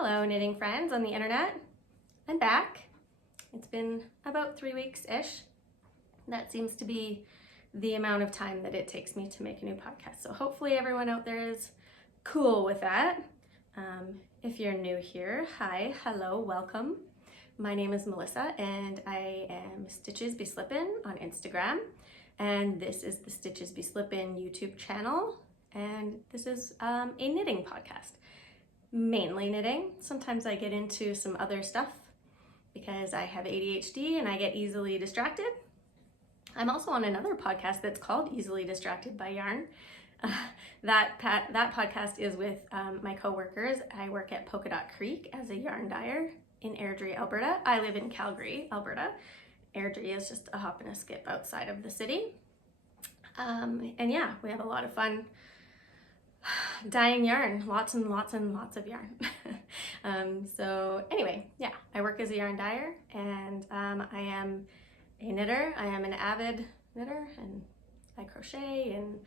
Hello, knitting friends on the internet. I'm back. It's been about 3 weeks-ish. That seems to be the amount of time that it takes me to make a new podcast. So hopefully everyone out there is cool with that. If you're new here, hi, hello, welcome. My name is Melissa and I am Stitches Be Slippin on Instagram. And this is the Stitches Be Slippin YouTube channel. And this is a knitting podcast. Mainly knitting. Sometimes I get into some other stuff because I have ADHD and I get easily distracted. I'm also on another podcast that's called Easily Distracted by Yarn. That podcast is with my coworkers. I work at Polka Dot Creek as a yarn dyer in Airdrie, Alberta. I live in Calgary, Alberta. Airdrie is just a hop and a skip outside of the city. And yeah, we have a lot of fun dyeing yarn, lots and lots and lots of yarn. So anyway, yeah, I work as a yarn dyer and I am a knitter. I am an avid knitter and I crochet and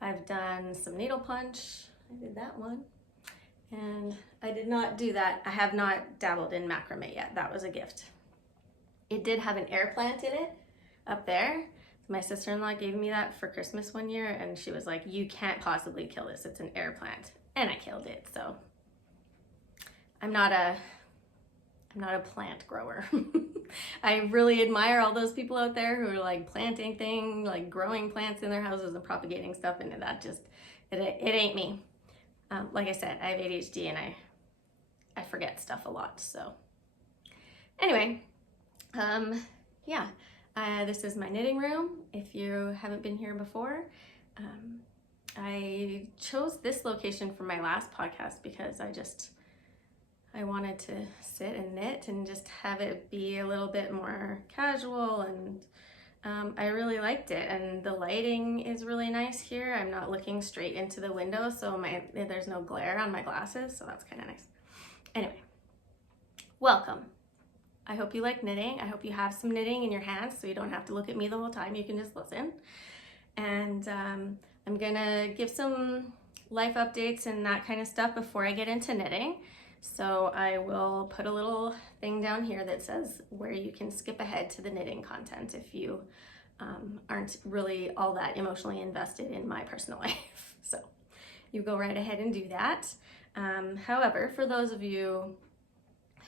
I've done some needle punch. I did that one. And I did not do that. I have not dabbled in macrame yet. That was a gift. It did have an air plant in it up there. My sister-in-law gave me that for Christmas one year and she was like, you can't possibly kill this, it's an air plant. And I killed it, so I'm not a plant grower. I really admire all those people out there who are like planting things, like growing plants in their houses and propagating stuff, and that just, it ain't me. Like I said, I have ADHD and I forget stuff a lot, so. Anyway, yeah. This is my knitting room. If you haven't been here before, I chose this location for my last podcast because I wanted to sit and knit and just have it be a little bit more casual, and I really liked it, and the lighting is really nice here. I'm not looking straight into the window, so there's no glare on my glasses, so that's kind of nice. Anyway, welcome. I hope you like knitting. I hope you have some knitting in your hands so you don't have to look at me the whole time. You can just listen. And I'm gonna give some life updates and that kind of stuff before I get into knitting. So I will put a little thing down here that says where you can skip ahead to the knitting content if you aren't really all that emotionally invested in my personal life. So you go right ahead and do that. However, for those of you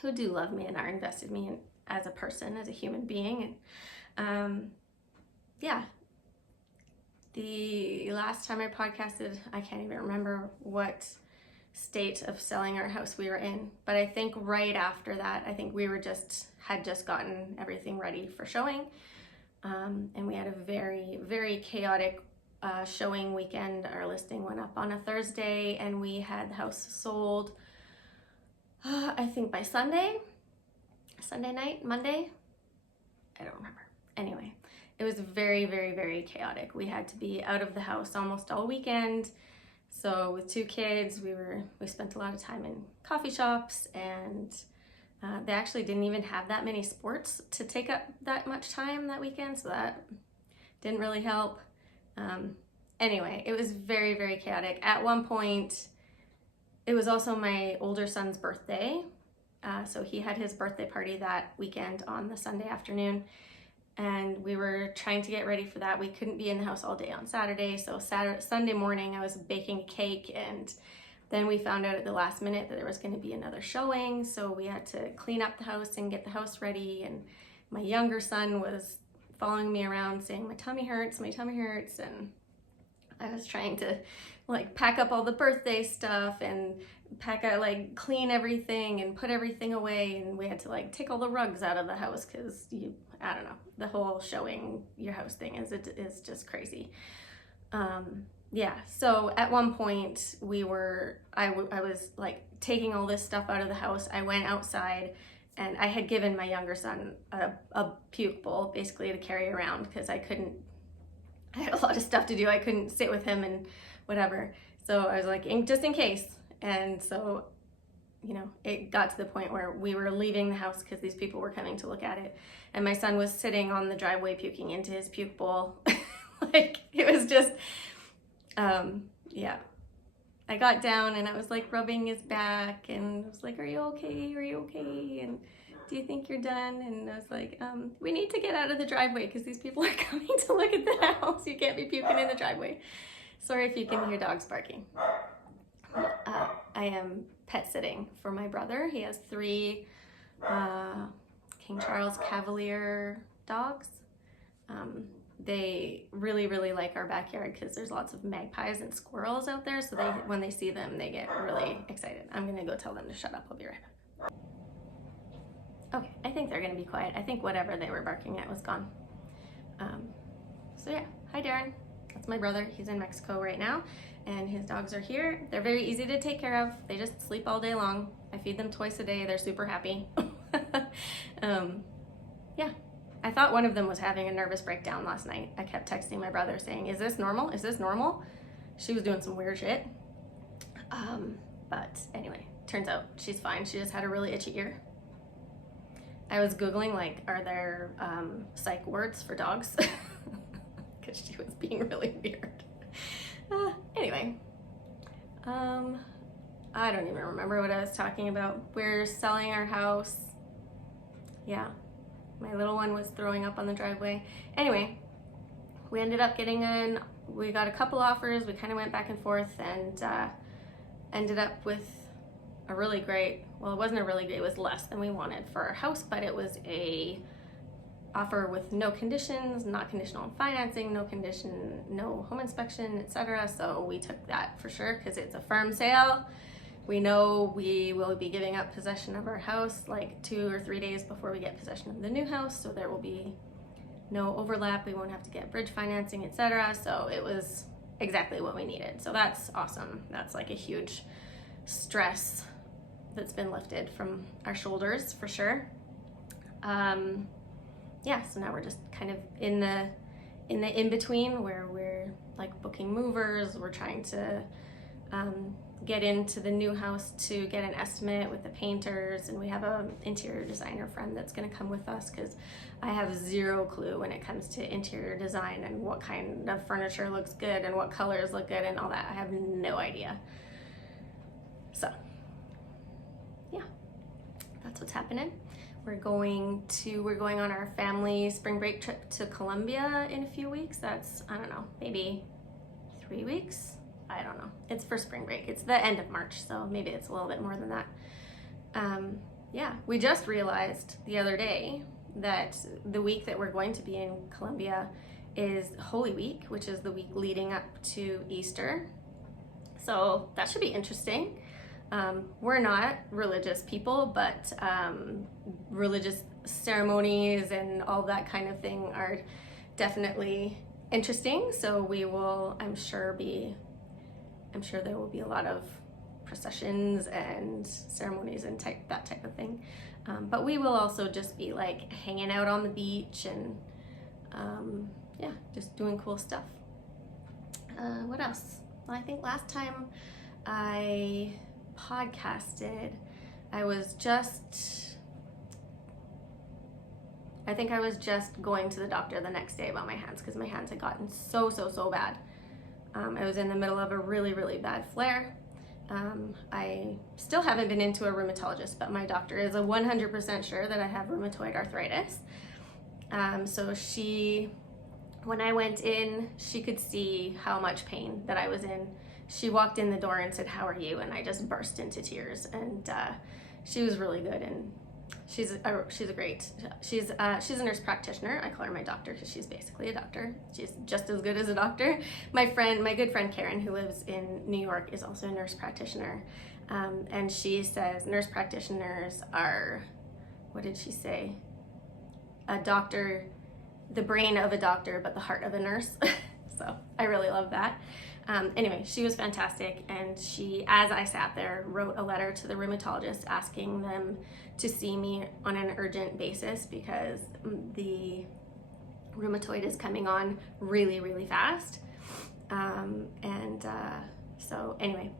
who do love me and are invested in me as a person, as a human being. And yeah, the last time I podcasted, I can't even remember what state of selling our house we were in, but I think right after that, I think we had just gotten everything ready for showing. And we had a very, very chaotic showing weekend. Our listing went up on a Thursday and we had the house sold I think by Sunday night, Monday, I don't remember. Anyway, it was very, very, very chaotic. We had to be out of the house almost all weekend. So with 2 kids, we spent a lot of time in coffee shops, and they actually didn't even have that many sports to take up that much time that weekend, so that didn't really help. Anyway, it was very, very chaotic. At one point, it was also my older son's birthday, so he had his birthday party that weekend on the Sunday afternoon, and we were trying to get ready for that. We couldn't be in the house all day on Saturday, so Sunday morning I was baking a cake, and then we found out at the last minute that there was going to be another showing, so we had to clean up the house and get the house ready, and my younger son was following me around saying, my tummy hurts, and I was trying to like pack up all the birthday stuff and clean everything and put everything away, and we had to like take all the rugs out of the house because I don't know, the whole showing your house thing is just crazy. Yeah, so at one point I was like taking all this stuff out of the house. I went outside and I had given my younger son a puke bowl basically to carry around because I had a lot of stuff to do. I couldn't sit with him and whatever. So I was like, just in case. And so, you know, it got to the point where we were leaving the house because these people were coming to look at it. And my son was sitting on the driveway puking into his puke bowl. Like, it was just, yeah. I got down and I was like rubbing his back and I was like, are you okay? Are you okay? And do you think you're done? And I was like, we need to get out of the driveway because these people are coming to look at the house. You can't be puking in the driveway. Sorry if you can hear dogs barking. I am pet sitting for my brother. He has 3 King Charles Cavalier dogs. They really, really like our backyard because there's lots of magpies and squirrels out there. So when they see them, they get really excited. I'm gonna go tell them to shut up. I'll be right back. Okay, I think they're gonna be quiet. I think whatever they were barking at was gone. So yeah, hi Darren. That's my brother. He's in Mexico right now and his dogs are here. They're very easy to take care of. They just sleep all day long. I feed them twice a day. They're super happy. Yeah. I thought one of them was having a nervous breakdown last night. I kept texting my brother saying, is this normal? Is this normal? She was doing some weird shit. But anyway, turns out she's fine. She just had a really itchy ear. I was Googling, like, are there psych wards for dogs? Because she was being really weird. Anyway, I don't even remember what I was talking about. We're selling our house. Yeah. My little one was throwing up on the driveway. Anyway, we ended up we got a couple offers. We kind of went back and forth and ended up with a really great, well, it wasn't a really great, it was less than we wanted for our house, but it was a offer with no conditions, not conditional on financing, no home inspection, etc. So we took that for sure because it's a firm sale. We know we will be giving up possession of our house like 2 or 3 days before we get possession of the new house, so there will be no overlap. We won't have to get bridge financing, etc. So it was exactly what we needed. So that's awesome. That's like a huge stress that's been lifted from our shoulders for sure. Yeah, so now we're just kind of in the in-between where we're like booking movers. We're trying to get into the new house to get an estimate with the painters, and we have an interior designer friend that's going to come with us because I have zero clue when it comes to interior design and what kind of furniture looks good and what colors look good and all that. I have no idea. So yeah, that's what's happening. We're going on our family spring break trip to Colombia in a few weeks. That's, I don't know, maybe 3 weeks. I don't know. It's for spring break. It's the end of March, so maybe it's a little bit more than that. Yeah, we just realized the other day that the week that we're going to be in Colombia is Holy Week, which is the week leading up to Easter. So that should be interesting. We're not religious people, but religious ceremonies and all that kind of thing are definitely interesting. So we will, I'm sure there will be a lot of processions and ceremonies and that type of thing. But we will also just be like hanging out on the beach and yeah, just doing cool stuff. What else? Well, I think last time I podcasted, I was just going to the doctor the next day about my hands because my hands had gotten so bad. I was in the middle of a really, really bad flare. I still haven't been into a rheumatologist, but my doctor is 100% sure that I have rheumatoid arthritis. So when I went in, she could see how much pain that I was in. She walked in the door and said, "How are you?" And I just burst into tears. And she was really good, and she's a nurse practitioner. I call her my doctor because she's basically a doctor. She's just as good as a doctor. My good friend Karen, who lives in New York, is also a nurse practitioner. And she says nurse practitioners are, what did she say? A doctor, the brain of a doctor, but the heart of a nurse. So I really love that. Anyway, she was fantastic, and she, as I sat there, wrote a letter to the rheumatologist asking them to see me on an urgent basis because the rheumatoid is coming on really, really fast. So anyway,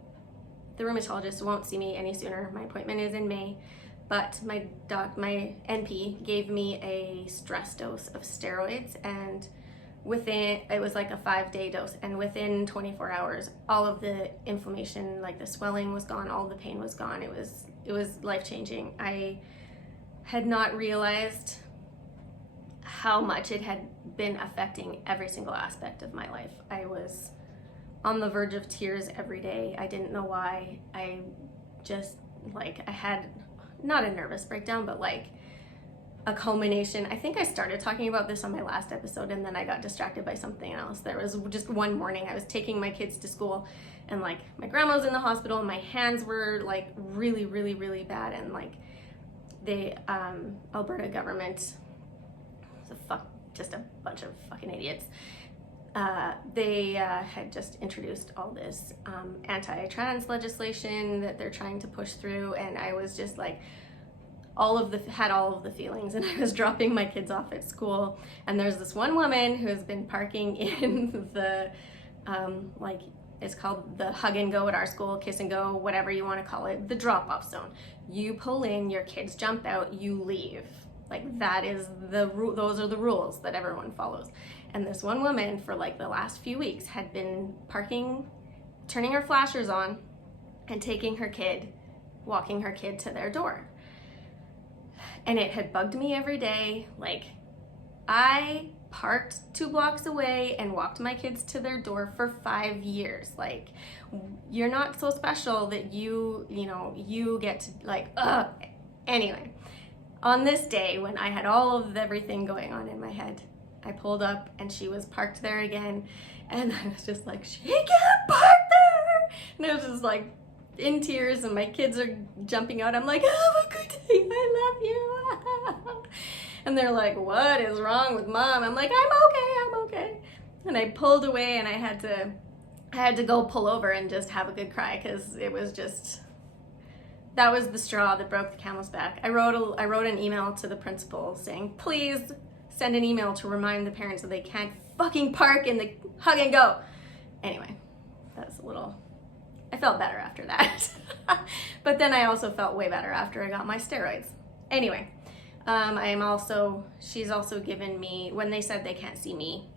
the rheumatologist won't see me any sooner. My appointment is in May, but my NP gave me a stress dose of steroids, and it was like a 5-day dose, and within 24 hours, all of the inflammation, like the swelling was gone, all the pain was gone. It was life-changing. I had not realized how much it had been affecting every single aspect of my life. I was on the verge of tears every day. I didn't know why. I just, like, I had not a nervous breakdown, but like a culmination. I think I started talking about this on my last episode, and then I got distracted by something else. There was just one morning I was taking my kids to school, and like my grandma was in the hospital, and my hands were like really, really, really bad, and like the Alberta government, just a bunch of fucking idiots. They had just introduced all this anti-trans legislation that they're trying to push through, and I was just like had all of the feelings, and I was dropping my kids off at school, and there's this one woman who has been parking in the like, it's called the hug and go at our school, kiss and go, whatever you want to call it, the drop-off zone. You pull in, your kids jump out, you leave. Like, that is those are the rules that everyone follows. And this one woman, for like the last few weeks, had been parking, turning her flashers on, and taking her kid, walking her kid to their door. And it had bugged me every day. Like, I parked 2 blocks away and walked my kids to their door for 5 years. Like, you're not so special that you get to, like, Anyway, on this day when I had all of everything going on in my head, I pulled up and she was parked there again, and I was just like, she can't park there! And I was just like in tears, and my kids are jumping out. I'm like, have a good day, I love you. And they're like, what is wrong with mom? I'm like, I'm okay. And I pulled away, and I had to go pull over and just have a good cry, because it was just, that was the straw that broke the camel's back. I wrote an email to the principal saying, please send an email to remind the parents that they can't fucking park in the hug and go. Anyway, that's I felt better after that. But then I also felt way better after I got my steroids. Anyway, she's also given me, when they said they can't see me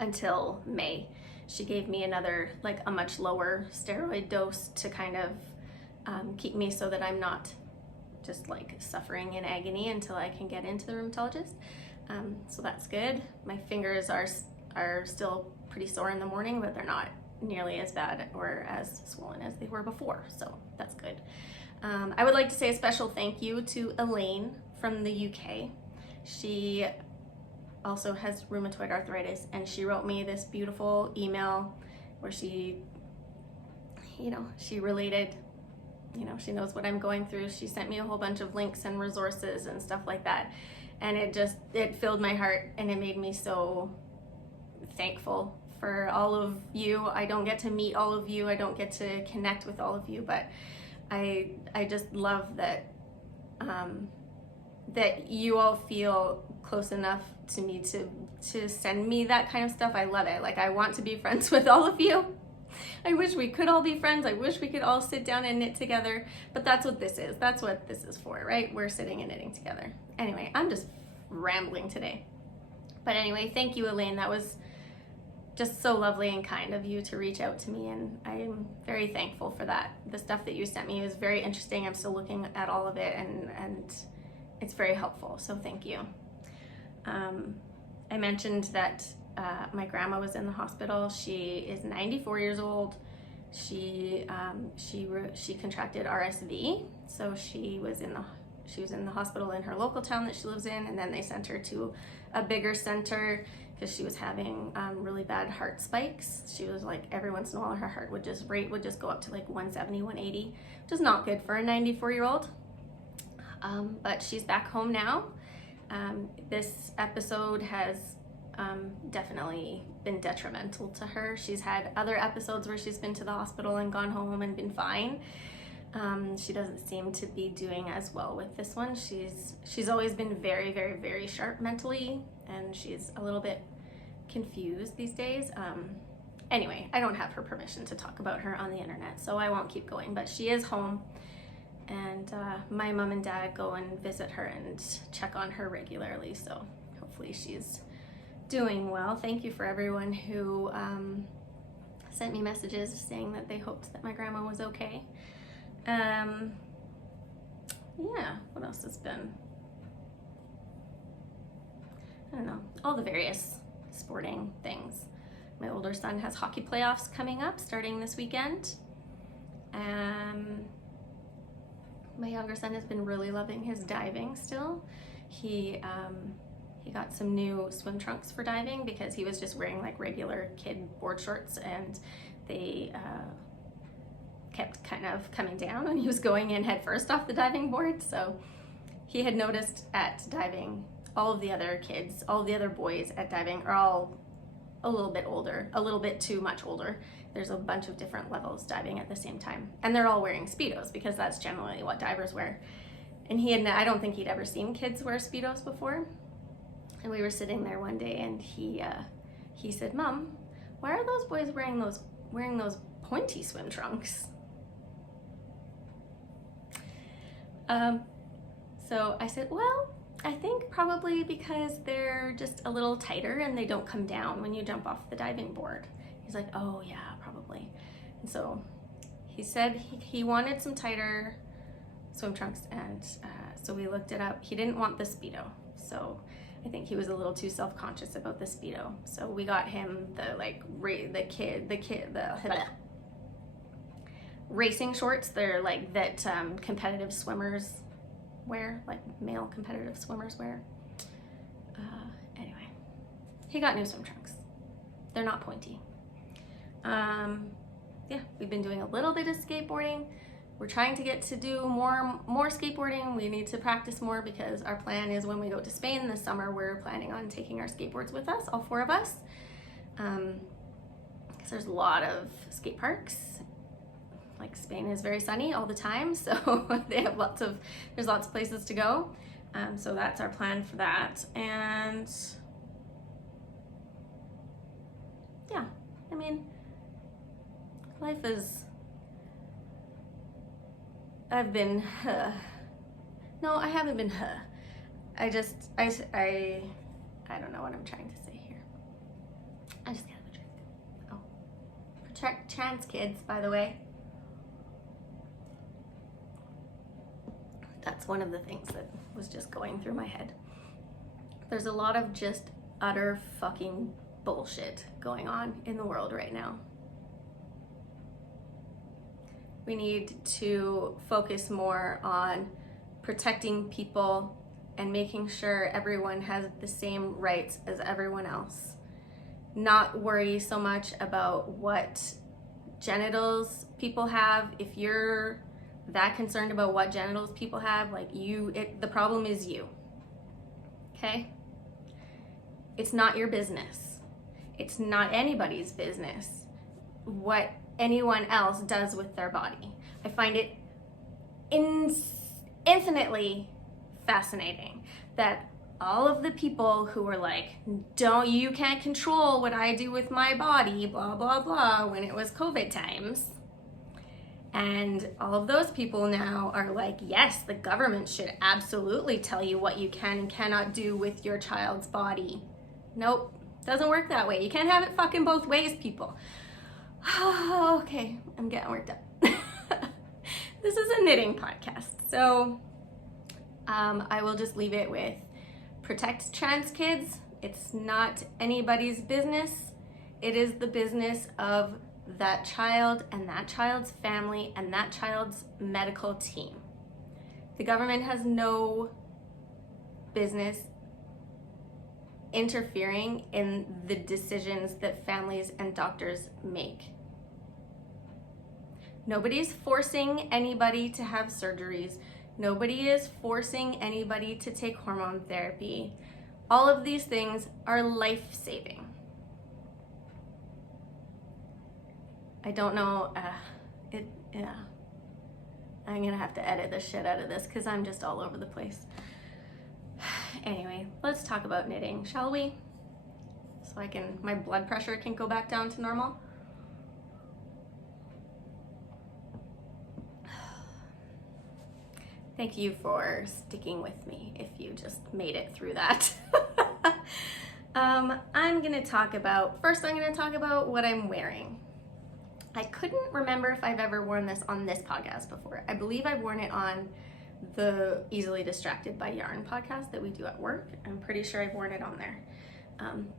until May, she gave me another, like a much lower steroid dose to kind of keep me so that I'm not just like suffering in agony until I can get into the rheumatologist. So that's good. My fingers are still pretty sore in the morning, but they're not nearly as bad or as swollen as they were before, so that's good. I would like to say a special thank you to Elaine from the UK. She also has rheumatoid arthritis, and she wrote me this beautiful email where she related, she knows what I'm going through. She sent me a whole bunch of links and resources and stuff like that, and it filled my heart, and it made me so thankful for all of you. I don't get to meet all of you, I don't get to connect with all of you, but I just love that that you all feel close enough to me to send me that kind of stuff. I love it. Like, I want to be friends with all of you. I wish we could all be friends. I wish we could all sit down and knit together, but that's what this is. That's what this is for, right? We're sitting and knitting together. Anyway, I'm just rambling today. But anyway, thank you, Elaine. That was just so lovely and kind of you to reach out to me, and I'm very thankful for that. The stuff that you sent me is very interesting. I'm still looking at all of it, and it's very helpful, so thank you. I mentioned that my grandma was in the hospital. She is 94 years old. She contracted RSV, so she was in the hospital in her local town that she lives in, and then they sent her to a bigger center because she was having really bad heart spikes. She was like, every once in a while her heart would just go up to like 170, 180, which is not good for a 94-year-old. But she's back home now. This episode has definitely been detrimental to her. She's had other episodes where she's been to the hospital and gone home and been fine. She doesn't seem to be doing as well with this one. She's always been very, very, very sharp mentally, and she's a little bit confused these days. Anyway, I don't have her permission to talk about her on the internet, so I won't keep going, but she is home, and my mom and dad go and visit her and check on her regularly, so hopefully she's Doing well. Thank you for everyone who sent me messages saying that they hoped that my grandma was okay. Yeah, what else has been? I don't know, all the various sporting things. My older son has hockey playoffs coming up starting this weekend. My younger son has been really loving his diving still. He got some new swim trunks for diving because he was just wearing like regular kid board shorts, and they kept kind of coming down when he was going in head first off the diving board. So he had noticed at diving, all of the other kids, all of the other boys at diving are all a little bit older, a little bit too much older. There's a bunch of different levels diving at the same time. And they're all wearing Speedos because that's generally what divers wear. And I don't think he'd ever seen kids wear Speedos before. And we were sitting there one day and he said, "Mom, why are those boys wearing those pointy swim trunks?" So I said, "Well, I think probably because they're just a little tighter and they don't come down when you jump off the diving board." He's like, "Oh yeah, probably." And so he said he wanted some tighter swim trunks, and so we looked it up. He didn't want the Speedo, so I think he was a little too self-conscious about the Speedo. So we got him the racing shorts. They're like that competitive swimmers wear, like male competitive swimmers wear. Anyway, he got new swim trunks. They're not pointy. Yeah, we've been doing a little bit of skateboarding. We're trying to get to do more skateboarding. We need to practice more because our plan is when we go to Spain this summer, we're planning on taking our skateboards with us, all 4 of us. Because there's a lot of skate parks. Like, Spain is very sunny all the time, so there's lots of places to go. So that's our plan for that. And yeah, I mean, life is, no, I haven't been, I don't know what I'm trying to say here. I just gotta have a drink. Oh, protect trans kids, by the way. That's one of the things that was just going through my head. There's a lot of just utter fucking bullshit going on in the world right now. We need to focus more on protecting people and making sure everyone has the same rights as everyone else. Not worry so much about what genitals people have. If you're that concerned about what genitals people have, like the problem is you. Okay? It's not your business. It's not anybody's business what anyone else does with their body. I find it infinitely fascinating that all of the people who were like, you can't control what I do with my body, blah, blah, blah, when it was COVID times. And all of those people now are like, yes, the government should absolutely tell you what you can and cannot do with your child's body. Nope, doesn't work that way. You can't have it fucking both ways, people. Okay, I'm getting worked up. This is a knitting podcast, so I will just leave it with protect trans kids. It's not anybody's business. It is the business of that child and that child's family and that child's medical team. The government has no business interfering in the decisions that families and doctors make. Nobody's forcing anybody to have surgeries. Nobody is forcing anybody to take hormone therapy. All of these things are life-saving. I don't know, yeah. I'm gonna have to edit the shit out of this because I'm just all over the place. Anyway, let's talk about knitting, shall we? So my blood pressure can go back down to normal. Thank you for sticking with me if you just made it through that. I'm gonna talk about what I'm wearing. I couldn't remember if I've ever worn this on this podcast before. I believe I've worn it on the Easily Distracted by Yarn podcast that we do at work. I'm pretty sure I've worn it on there.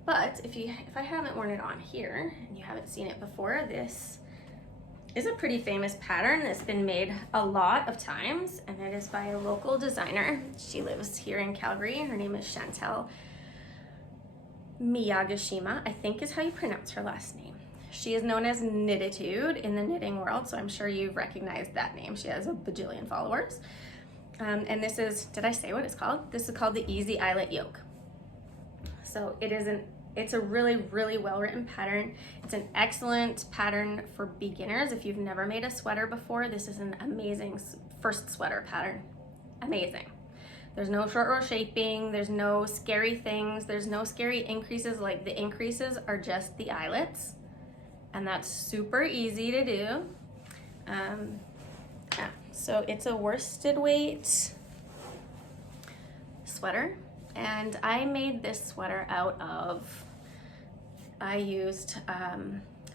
But if I haven't worn it on here and you haven't seen it before, this is a pretty famous pattern that's been made a lot of times, and it is by a local designer. She lives here in Calgary. Her name is Chantel Miyagashima, I think is how you pronounce her last name. She is known as Knititude in the knitting world, so I'm sure you've recognized that name. She has a bajillion followers. And this is, did I say what it's called? This is called the Easy Eyelet Yoke. So it's a really, really well-written pattern. It's an excellent pattern for beginners. If you've never made a sweater before, this is an amazing first sweater pattern. Amazing. There's no short row shaping, there's no scary things, there's no scary increases. Like, the increases are just the eyelets, and that's super easy to do. Yeah. So it's a worsted weight sweater, and I made this sweater out of, I used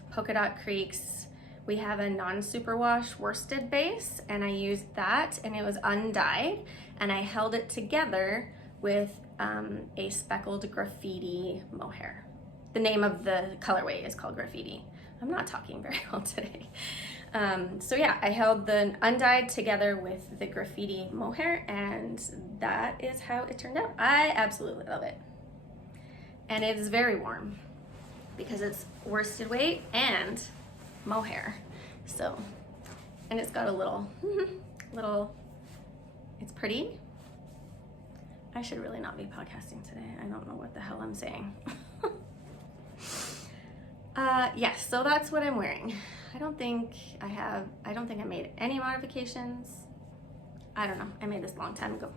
Polka Dot Creek's, we have a non-superwash worsted base, and I used that, and it was undyed, and I held it together with a speckled graffiti mohair. The name of the colorway is called Graffiti. I'm not talking very well today. So yeah, I held the undyed together with the graffiti mohair, and that is how it turned out. I absolutely love it. And it is very warm because it's worsted weight and mohair. So, and it's got a little, it's pretty. I should really not be podcasting today. I don't know what the hell I'm saying. Yes, so that's what I'm wearing. I don't think I made any modifications. I don't know, I made this a long time ago.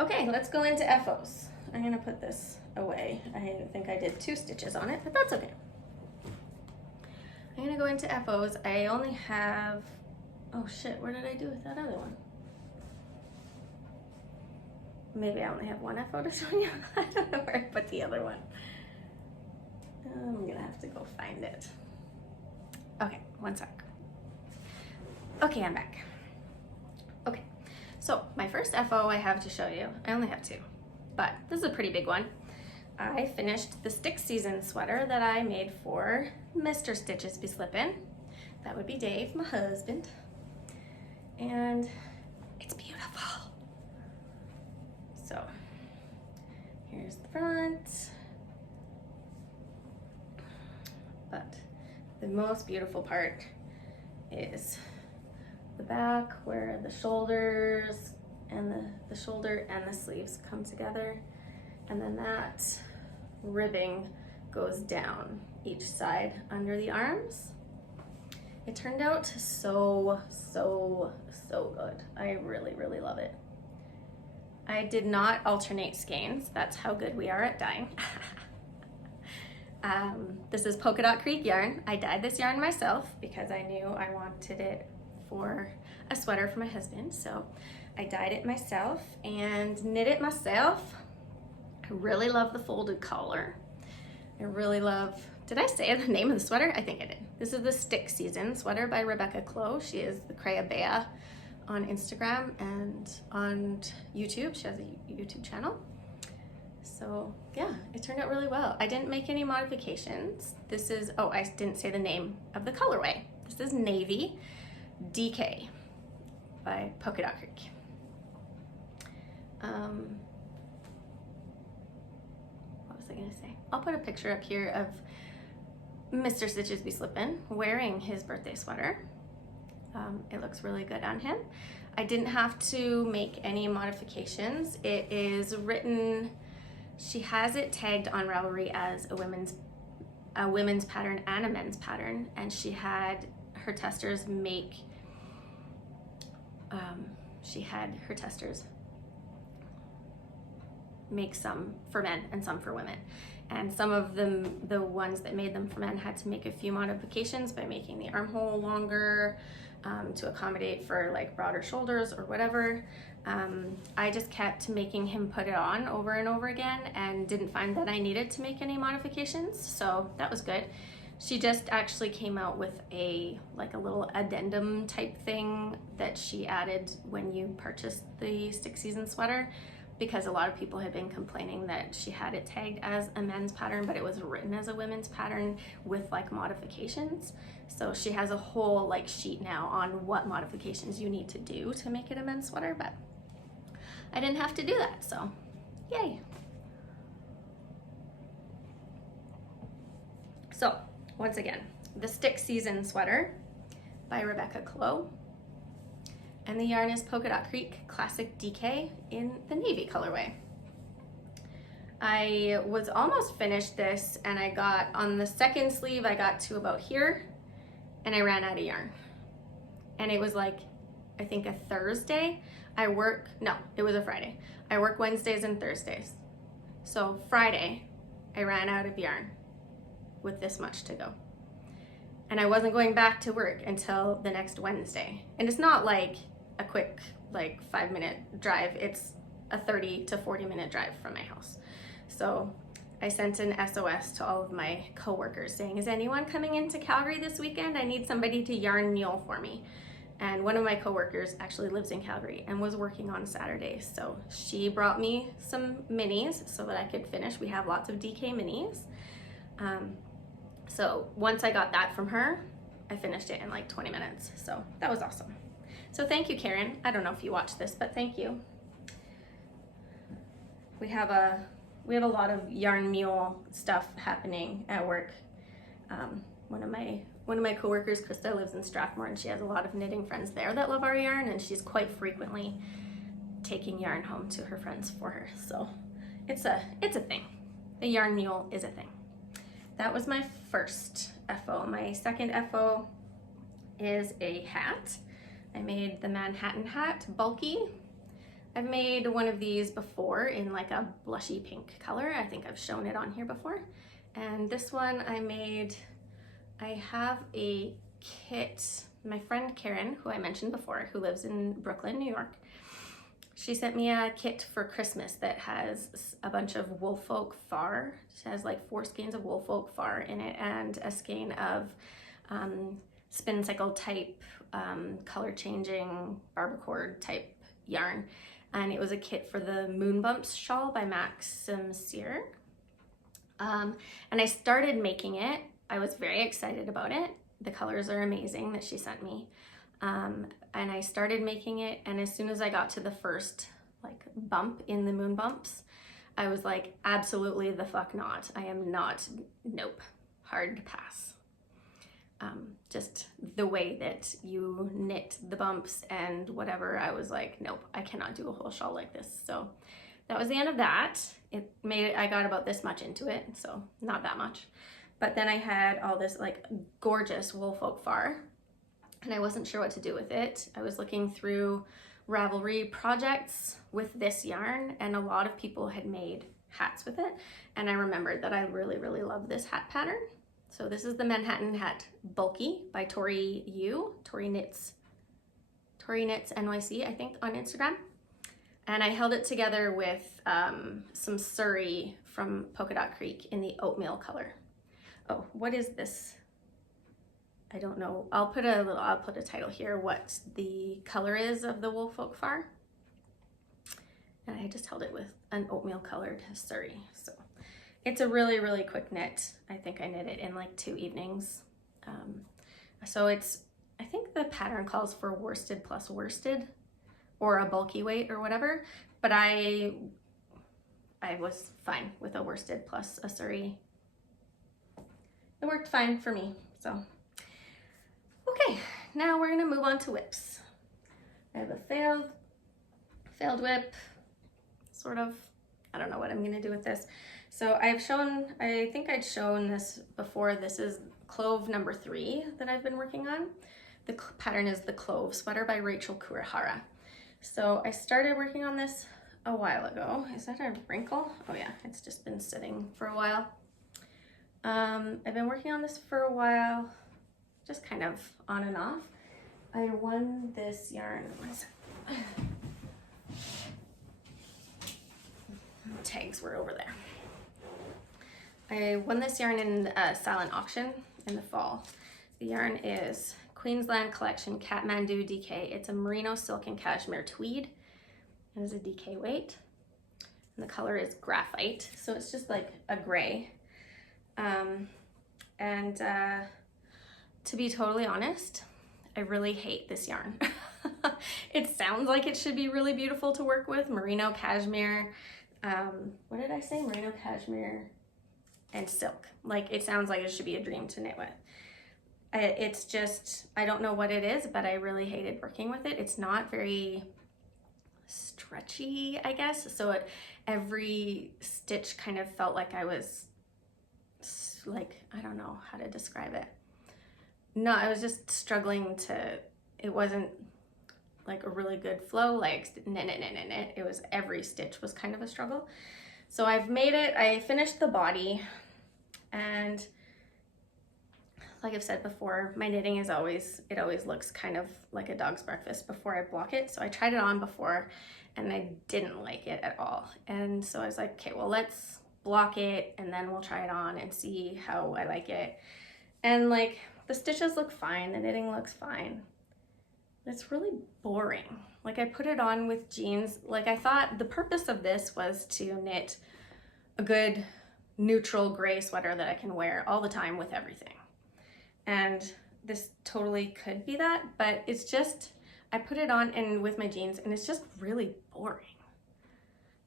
Okay, let's go into FOs. I'm gonna put this away. I think I did 2 stitches on it, but that's okay. I'm gonna go into FOs. I only have, oh shit, where did I do with that other one? Maybe I only have 1 FO to show you. I don't know where I put the other one. I'm gonna have to go find it. Okay, 1 sec. Okay, I'm back. Okay, so my first FO I have to show you, I only have 2, but this is a pretty big one. I finished the stick season sweater that I made for Mr. Stitches Be Slippin'. That would be Dave, my husband. And it's beautiful. So here's the front. But the most beautiful part is the back, where the shoulders and the shoulder and the sleeves come together, and then that ribbing goes down each side under the arms. It turned out so good. I really, really love it. I did not alternate skeins. That's how good we are at dyeing. This is Polka Dot Creek yarn. I dyed this yarn myself because I knew I wanted it for a sweater for my husband. So I dyed it myself and knit it myself. I really love the folded collar. I really love, did I say the name of the sweater? I think I did. This is the Stick Season sweater by Rebecca Clow. She is the Crea Bea on Instagram and on YouTube. She has a YouTube channel. So yeah, it turned out really well. I didn't make any modifications. This is, oh, I didn't say the name of the colorway. This is Navy DK by Polka Dot Creek. What was I gonna say? I'll put a picture up here of Mr. Stitches Be Slippin' wearing his birthday sweater. It looks really good on him. I didn't have to make any modifications. It is written, she has it tagged on Ravelry as a women's pattern and a men's pattern, and she had her testers make, some for men and some for women. And some of them, the ones that made them for men, had to make a few modifications by making the armhole longer, to accommodate for like broader shoulders or whatever. I just kept making him put it on over and over again and didn't find that I needed to make any modifications, so that was good. She just actually came out with a little addendum type thing that she added when you purchased the Stick Season sweater, because a lot of people had been complaining that she had it tagged as a men's pattern, but it was written as a women's pattern with like modifications. So she has a whole like sheet now on what modifications you need to do to make it a men's sweater, but I didn't have to do that, so yay. So once again, the Stick Season sweater by Rebecca Clow. And the yarn is Polka Dot Creek Classic DK in the navy colorway. I was almost finished this, and I got on the second sleeve, I got to about here and I ran out of yarn. And it was like, I think a Thursday. It was a Friday. I work Wednesdays and Thursdays. So Friday, I ran out of yarn with this much to go. And I wasn't going back to work until the next Wednesday. And it's not like a quick, like 5-minute drive. It's a 30 to 40-minute drive from my house. So I sent an SOS to all of my coworkers saying, is anyone coming into Calgary this weekend? I need somebody to yarn mule for me. And one of my coworkers actually lives in Calgary and was working on Saturdays. So she brought me some minis so that I could finish. We have lots of DK minis. So once I got that from her, I finished it in like 20 minutes. So that was awesome. So thank you, Karen. I don't know if you watched this, but thank you. We have a lot of yarn mule stuff happening at work. One of my coworkers, Krista, lives in Strathmore, and she has a lot of knitting friends there that love our yarn, and she's quite frequently taking yarn home to her friends for her. So it's a thing. The yarn mule is a thing. That was my first FO. My second FO is a hat. I made the Manhattan hat bulky. I've made one of these before in like a blushy pink color. I think I've shown it on here before. And this one I have a kit. My friend Karen, who I mentioned before, who lives in Brooklyn, New York, she sent me a kit for Christmas that has a bunch of Woolfolk far. It has like 4 skeins of Woolfolk far in it and a skein of spin cycle type, color changing barbacord type yarn. And it was a kit for the Moon Bumps shawl by Maxim Cyr. And I started making it. I was very excited about it. The colors are amazing that she sent me. And I started making it, and as soon as I got to the first like bump in the Moon Bumps, I was like, absolutely the fuck not. I am not, nope, hard pass. Just the way that you knit the bumps and whatever, I was like, nope, I cannot do a whole shawl like this. So that was the end of that. I got about this much into it, so not that much. But then I had all this like gorgeous Woolfolk far, and I wasn't sure what to do with it. I was looking through Ravelry projects with this yarn, and a lot of people had made hats with it. And I remembered that I really, really love this hat pattern. So this is the Manhattan Hat Bulky by Tori Yu, Tori Knits NYC, I think, on Instagram. And I held it together with some Surrey from Polka Dot Creek in the oatmeal color. Oh, what is this? I don't know. I'll put a title here, what the color is of the Woolfolk far. And I just held it with an oatmeal colored Surrey. So it's a really, really quick knit. I think I knit it in like 2 evenings. So I think the pattern calls for worsted plus worsted, or a bulky weight or whatever, but I was fine with a worsted plus a Surrey. It worked fine for me, so. Okay, now we're gonna move on to whips. I have a failed whip, sort of. I don't know what I'm gonna do with this. So I think I'd shown this before. This is Clove number 3 that I've been working on. The pattern is the Clove sweater by Rachel Kurihara. So I started working on this a while ago. Is that a wrinkle? Oh yeah, it's just been sitting for a while. I've been working on this for a while, just kind of on and off. I won this yarn. What is it? Tags were over there. I won this yarn in a silent auction in the fall. The yarn is Queensland Collection Kathmandu DK. It's a merino silk and cashmere tweed. It is a DK weight. And the color is graphite, so it's just like a gray. To be totally honest, I really hate this yarn. It sounds like it should be really beautiful to work with. Merino, cashmere, what did I say? Merino, cashmere, and silk. Like, it sounds like it should be a dream to knit with. It's just, I don't know what it is, but I really hated working with it. It's not very stretchy, I guess. So every stitch kind of felt like I was like, I don't know how to describe it. No, I was just struggling to, it wasn't like a really good flow, like knit. It was, every stitch was kind of a struggle. So I've made it, I finished the body, and like I've said before, my knitting is always, it always looks kind of like a dog's breakfast before I block it. So I tried it on before and I didn't like it at all. And so I was like, okay, well, let's block it and then we'll try it on and see how I like it. And like, the stitches look fine, the knitting looks fine. It's really boring. Like, I put it on with jeans. Like, I thought the purpose of this was to knit a good neutral gray sweater that I can wear all the time with everything. And this totally could be that, but it's just, I put it on and with my jeans and it's just really boring.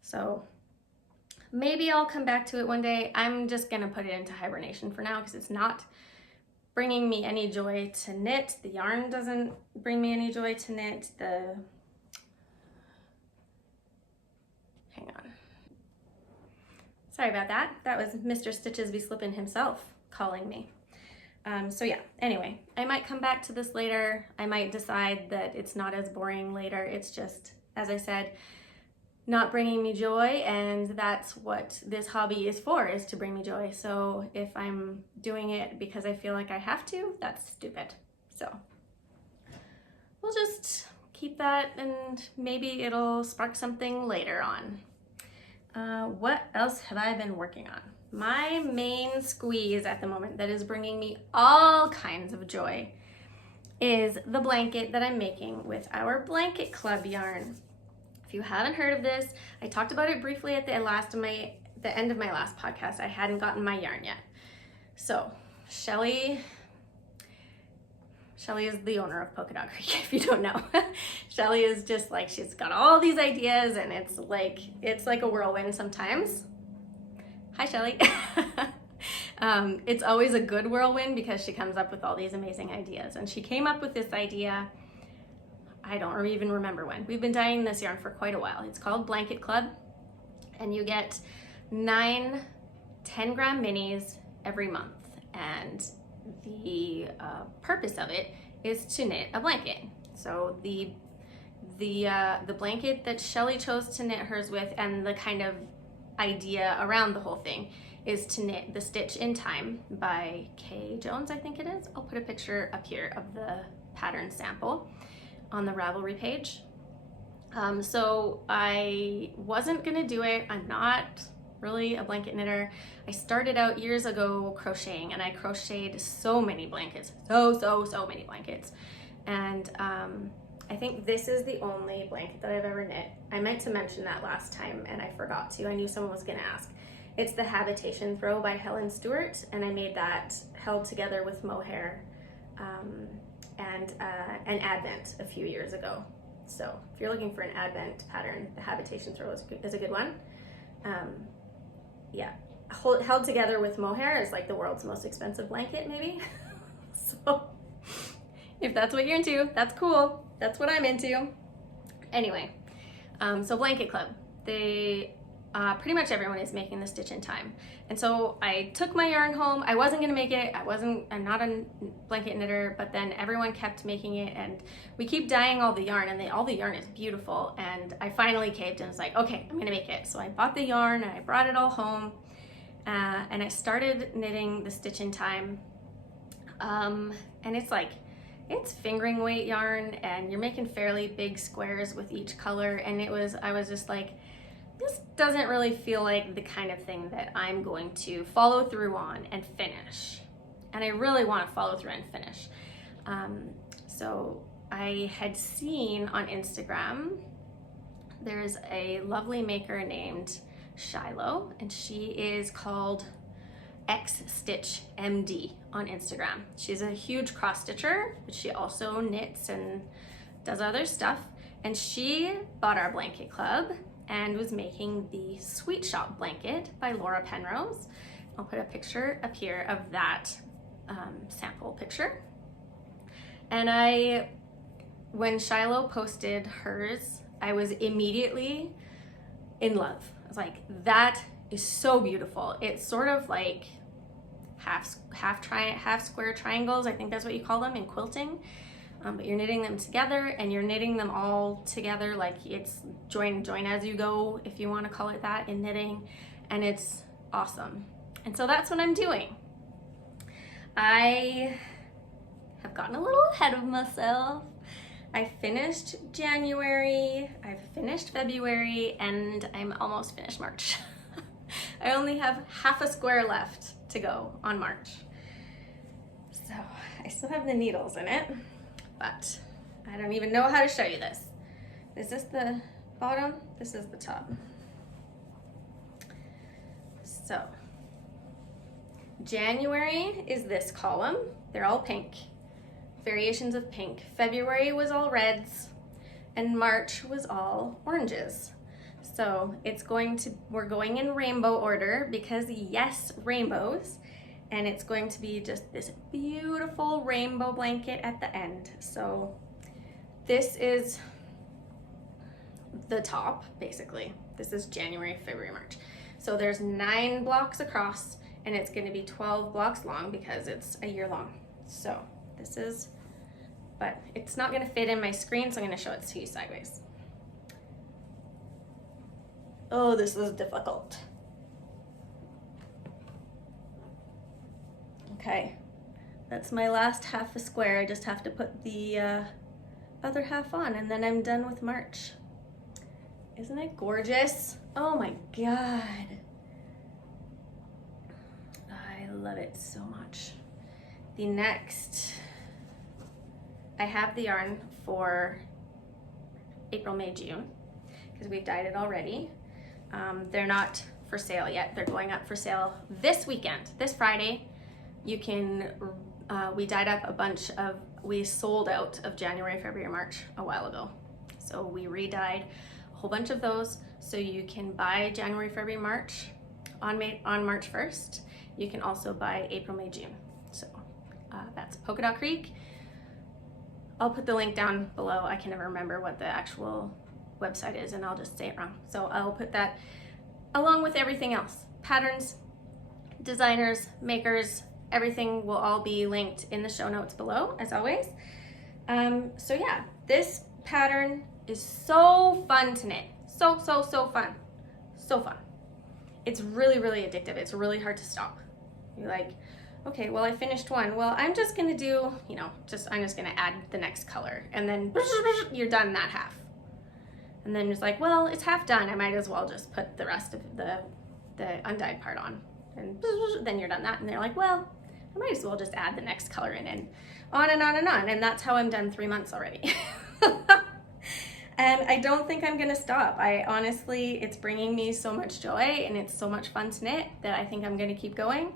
So maybe I'll come back to it one day. I'm just gonna put it into hibernation for now because it's not bringing me any joy to knit. The yarn doesn't bring me any joy to knit. Hang on. Sorry about that. That was Mr. Stitches Be Slippin' himself calling me. So yeah, anyway, I might come back to this later. I might decide that it's not as boring later. It's just, as I said, not bringing me joy, and that's what this hobby is for, is to bring me joy. So if I'm doing it because I feel like I have to, that's stupid. So we'll just keep that and maybe it'll spark something later on. What else have I been working on? My main squeeze at the moment that is bringing me all kinds of joy is the blanket that I'm making with our Blanket Club yarn. If you haven't heard of this, I talked about it briefly at the end of my last podcast. I hadn't gotten my yarn yet. So Shelly is the owner of Polka Dot Creek, if you don't know. Shelly is just like, she's got all these ideas and it's like a whirlwind sometimes. Hi, Shelly. It's always a good whirlwind because she comes up with all these amazing ideas. And she came up with this idea, I don't even remember when. We've been dyeing this yarn for quite a while. It's called Blanket Club, and you get 9 10-gram minis every month. And the purpose of it is to knit a blanket. So the blanket that Shelly chose to knit hers with, and the kind of idea around the whole thing, is to knit the Stitch in Time by Kay Jones, I think it is. I'll put a picture up here of the pattern sample on the Ravelry page. So I wasn't gonna do it. I'm not really a blanket knitter. I started out years ago crocheting, and I crocheted so many blankets, so many blankets. And I think this is the only blanket that I've ever knit. I meant to mention that last time and I forgot to. I knew someone was gonna ask. It's the Habitation Throw by Helen Stewart, and I made that held together with mohair and an Advent a few years ago. So if you're looking for an Advent pattern, the Habitation Throw is a good one. Yeah, held together with mohair is like the world's most expensive blanket, maybe. So if that's what you're into, that's cool. That's what I'm into. Anyway, so Blanket Club, pretty much everyone is making the Stitch in Time. And so I took my yarn home. I wasn't gonna make it. I'm not a blanket knitter, but then everyone kept making it, and we keep dyeing all the yarn, and all the yarn is beautiful. And I finally caved and was like, okay, I'm gonna make it. So I bought the yarn and I brought it all home, and I started knitting the Stitch in Time. And it's like it's fingering weight yarn, and you're making fairly big squares with each color. And I was just like, this doesn't really feel like the kind of thing that I'm going to follow through on and finish. And I really want to follow through and finish. So I had seen on Instagram, there's a lovely maker named Shiloh, and she is called X Stitch MD on Instagram. She's a huge cross stitcher, but she also knits and does other stuff. And she bought our blanket club and was making the Sweet Shop blanket by Laura Penrose. I'll put a picture up here of that sample picture. And when Shiloh posted hers, I was immediately in love. I was like, that is so beautiful. It's sort of like half square triangles. I think that's what you call them in quilting. But you're knitting them together, and you're knitting them all together like it's join as you go, if you want to call it that, in knitting. And it's awesome. And so that's what I'm doing. I have gotten a little ahead of myself. I finished January, I've finished February, and I'm almost finished March. I only have half a square left to go on March. So I still have the needles in it, but I don't even know how to show you this. Is this the bottom? This is the top. So January is this column. They're all pink, variations of pink. February was all reds, and March was all oranges. So we're going in rainbow order because yes, rainbows. And it's going to be just this beautiful rainbow blanket at the end. So this is the top, basically. This is January, February, March. So there's 9 blocks across, and it's going to be 12 blocks long because it's a year long. So this is, but it's not going to fit in my screen, so I'm going to show it to you sideways. Oh, this is difficult. Okay, that's my last half a square. I just have to put the other half on, and then I'm done with March. Isn't it gorgeous? Oh my God. I love it so much. The next, I have the yarn for April, May, June, because we've dyed it already. They're not for sale yet. They're going up for sale this weekend, this Friday. You can, we dyed up a bunch of, we sold out of January, February, March a while ago. So we re-dyed a whole bunch of those. So you can buy January, February, March on March 1st. You can also buy April, May, June. So that's Polka Dot Creek. I'll put the link down below. I can never remember what the actual website is, and I'll just say it wrong. So I'll put that along with everything else. Patterns, designers, makers, everything will all be linked in the show notes below, as always. So yeah, this pattern is so fun to knit. So fun. So fun. It's really, really addictive. It's really hard to stop. You're like, okay, well, I finished one. Well, I'm just gonna do, I'm just gonna add the next color. And then you're done that half. And then it's like, well, it's half done. I might as well just put the rest of the undyed part on. And then you're done that. And they're like, well, I might as well just add the next color in, and on and on and on. And that's how I'm done 3 months already. And I don't think I'm gonna stop. I honestly, it's bringing me so much joy, and it's so much fun to knit that I think I'm gonna keep going.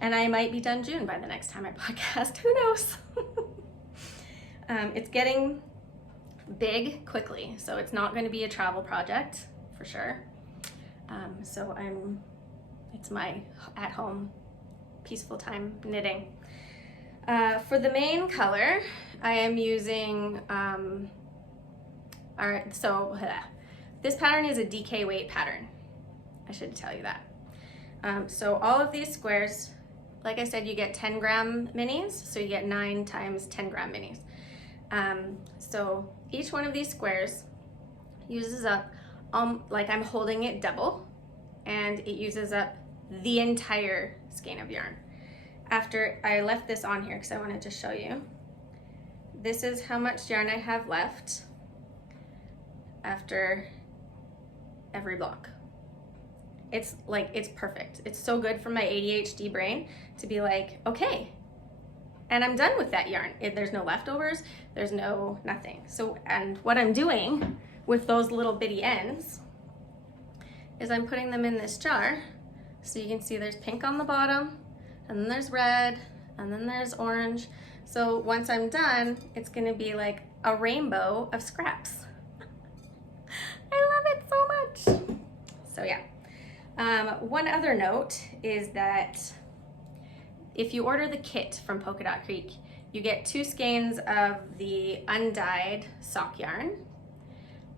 And I might be done June by the next time I podcast, who knows? It's getting big quickly, so it's not gonna be a travel project for sure. So it's my at-home peaceful time knitting. For the main color, I am using, this pattern is a DK weight pattern. I should tell you that. So all of these squares, like I said, you get 10 gram minis, so you get 9 times 10 gram minis. So each one of these squares uses up, like I'm holding it double, and it uses up the entire skein of yarn. After I left this on here because I wanted to show you, this is how much yarn I have left after every block. It's like, it's perfect. It's so good for my ADHD brain to be like, okay, and I'm done with that yarn. There's no leftovers, there's no nothing. So, and what I'm doing with those little bitty ends is I'm putting them in this jar. So you can see there's pink on the bottom, and then there's red, and then there's orange. So once I'm done, it's gonna be like a rainbow of scraps. I love it so much. So yeah. One other note is that if you order the kit from Polka Dot Creek, you get 2 skeins of the undyed sock yarn,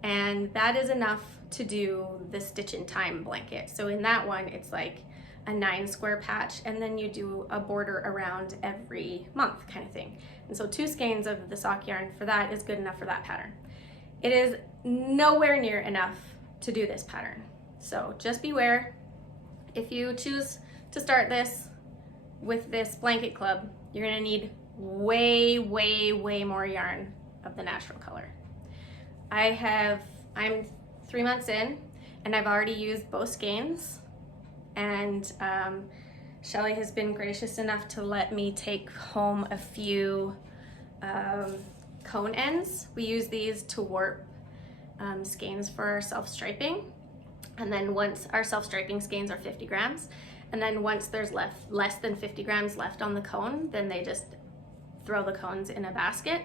and that is enough to do the Stitch in Time blanket. So in that one, it's like a 9 square patch, and then you do a border around every month kind of thing. And so 2 skeins of the sock yarn for that is good enough for that pattern. It is nowhere near enough to do this pattern. So just beware. If you choose to start this with this blanket club, you're gonna need way, way, way more yarn of the natural color. I'm 3 months in, and I've already used both skeins, and Shelly has been gracious enough to let me take home a few cone ends. We use these to warp skeins for our self-striping, and then once our self-striping skeins are 50 grams, and then once there's less than 50 grams left on the cone, then they just throw the cones in a basket.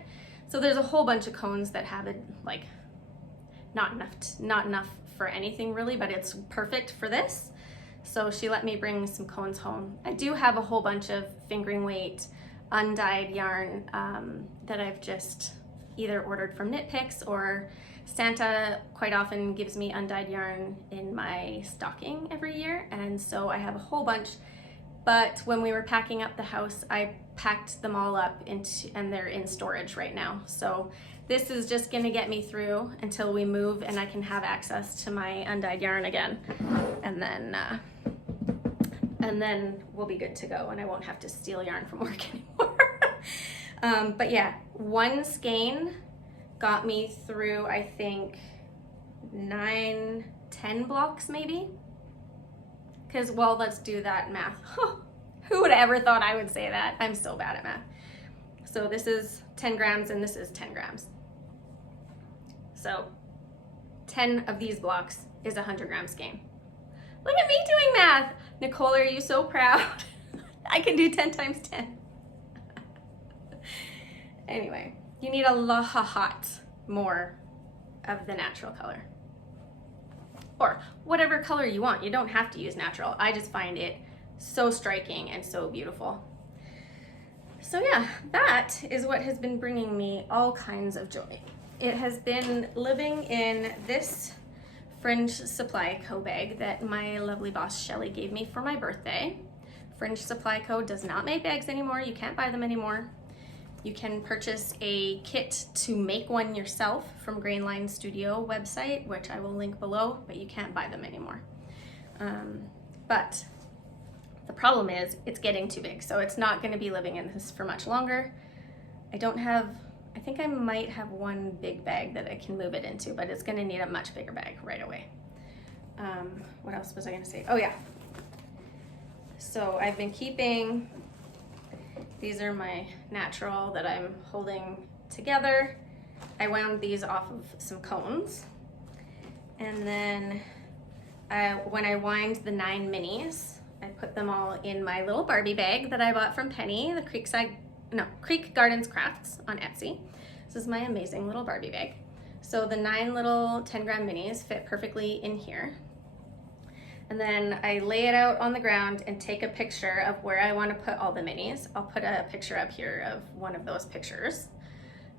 So there's a whole bunch of cones that have it like not enough for anything really, but it's perfect for this. So she let me bring some cones home. I do have a whole bunch of fingering weight undyed yarn that I've just either ordered from Knit Picks, or Santa quite often gives me undyed yarn in my stocking every year, and so I have a whole bunch. But when we were packing up the house, I packed them all up and they're in storage right now. So this is just gonna get me through until we move and I can have access to my undyed yarn again, and then we'll be good to go, and I won't have to steal yarn from work anymore. But yeah, 1 skein got me through, I think, 9, 10 blocks maybe. Because, well, let's do that math. Who would have ever thought I would say that? I'm so bad at math. So this is 10 grams and this is 10 grams. So 10 of these blocks is a 100-gram skein. Look at me doing math. Nicole, are you so proud? I can do 10 times 10. Anyway, you need a lot more of the natural color. Or whatever color you want. You don't have to use natural. I just find it so striking and so beautiful. So yeah, that is what has been bringing me all kinds of joy. It has been living in this Fringe Supply Co. bag that my lovely boss Shelly gave me for my birthday. Fringe Supply Co. does not make bags anymore. You can't buy them anymore. You can purchase a kit to make one yourself from Grainline Studio website, which I will link below, but you can't buy them anymore. But the problem is it's getting too big, so it's not going to be living in this for much longer. I think I might have 1 big bag that I can move it into, but it's going to need a much bigger bag right away. What else was I going to say? Oh yeah. So I've been keeping, these are my natural that I'm holding together. I wound these off of some cones. And then when I wind the 9 minis, I put them all in my little Barbie bag that I bought from Penny, the Creek Gardens Crafts on Etsy. This is my amazing little Barbie bag. So the 9 little 10-gram minis fit perfectly in here. And then I lay it out on the ground and take a picture of where I want to put all the minis. I'll put a picture up here of one of those pictures.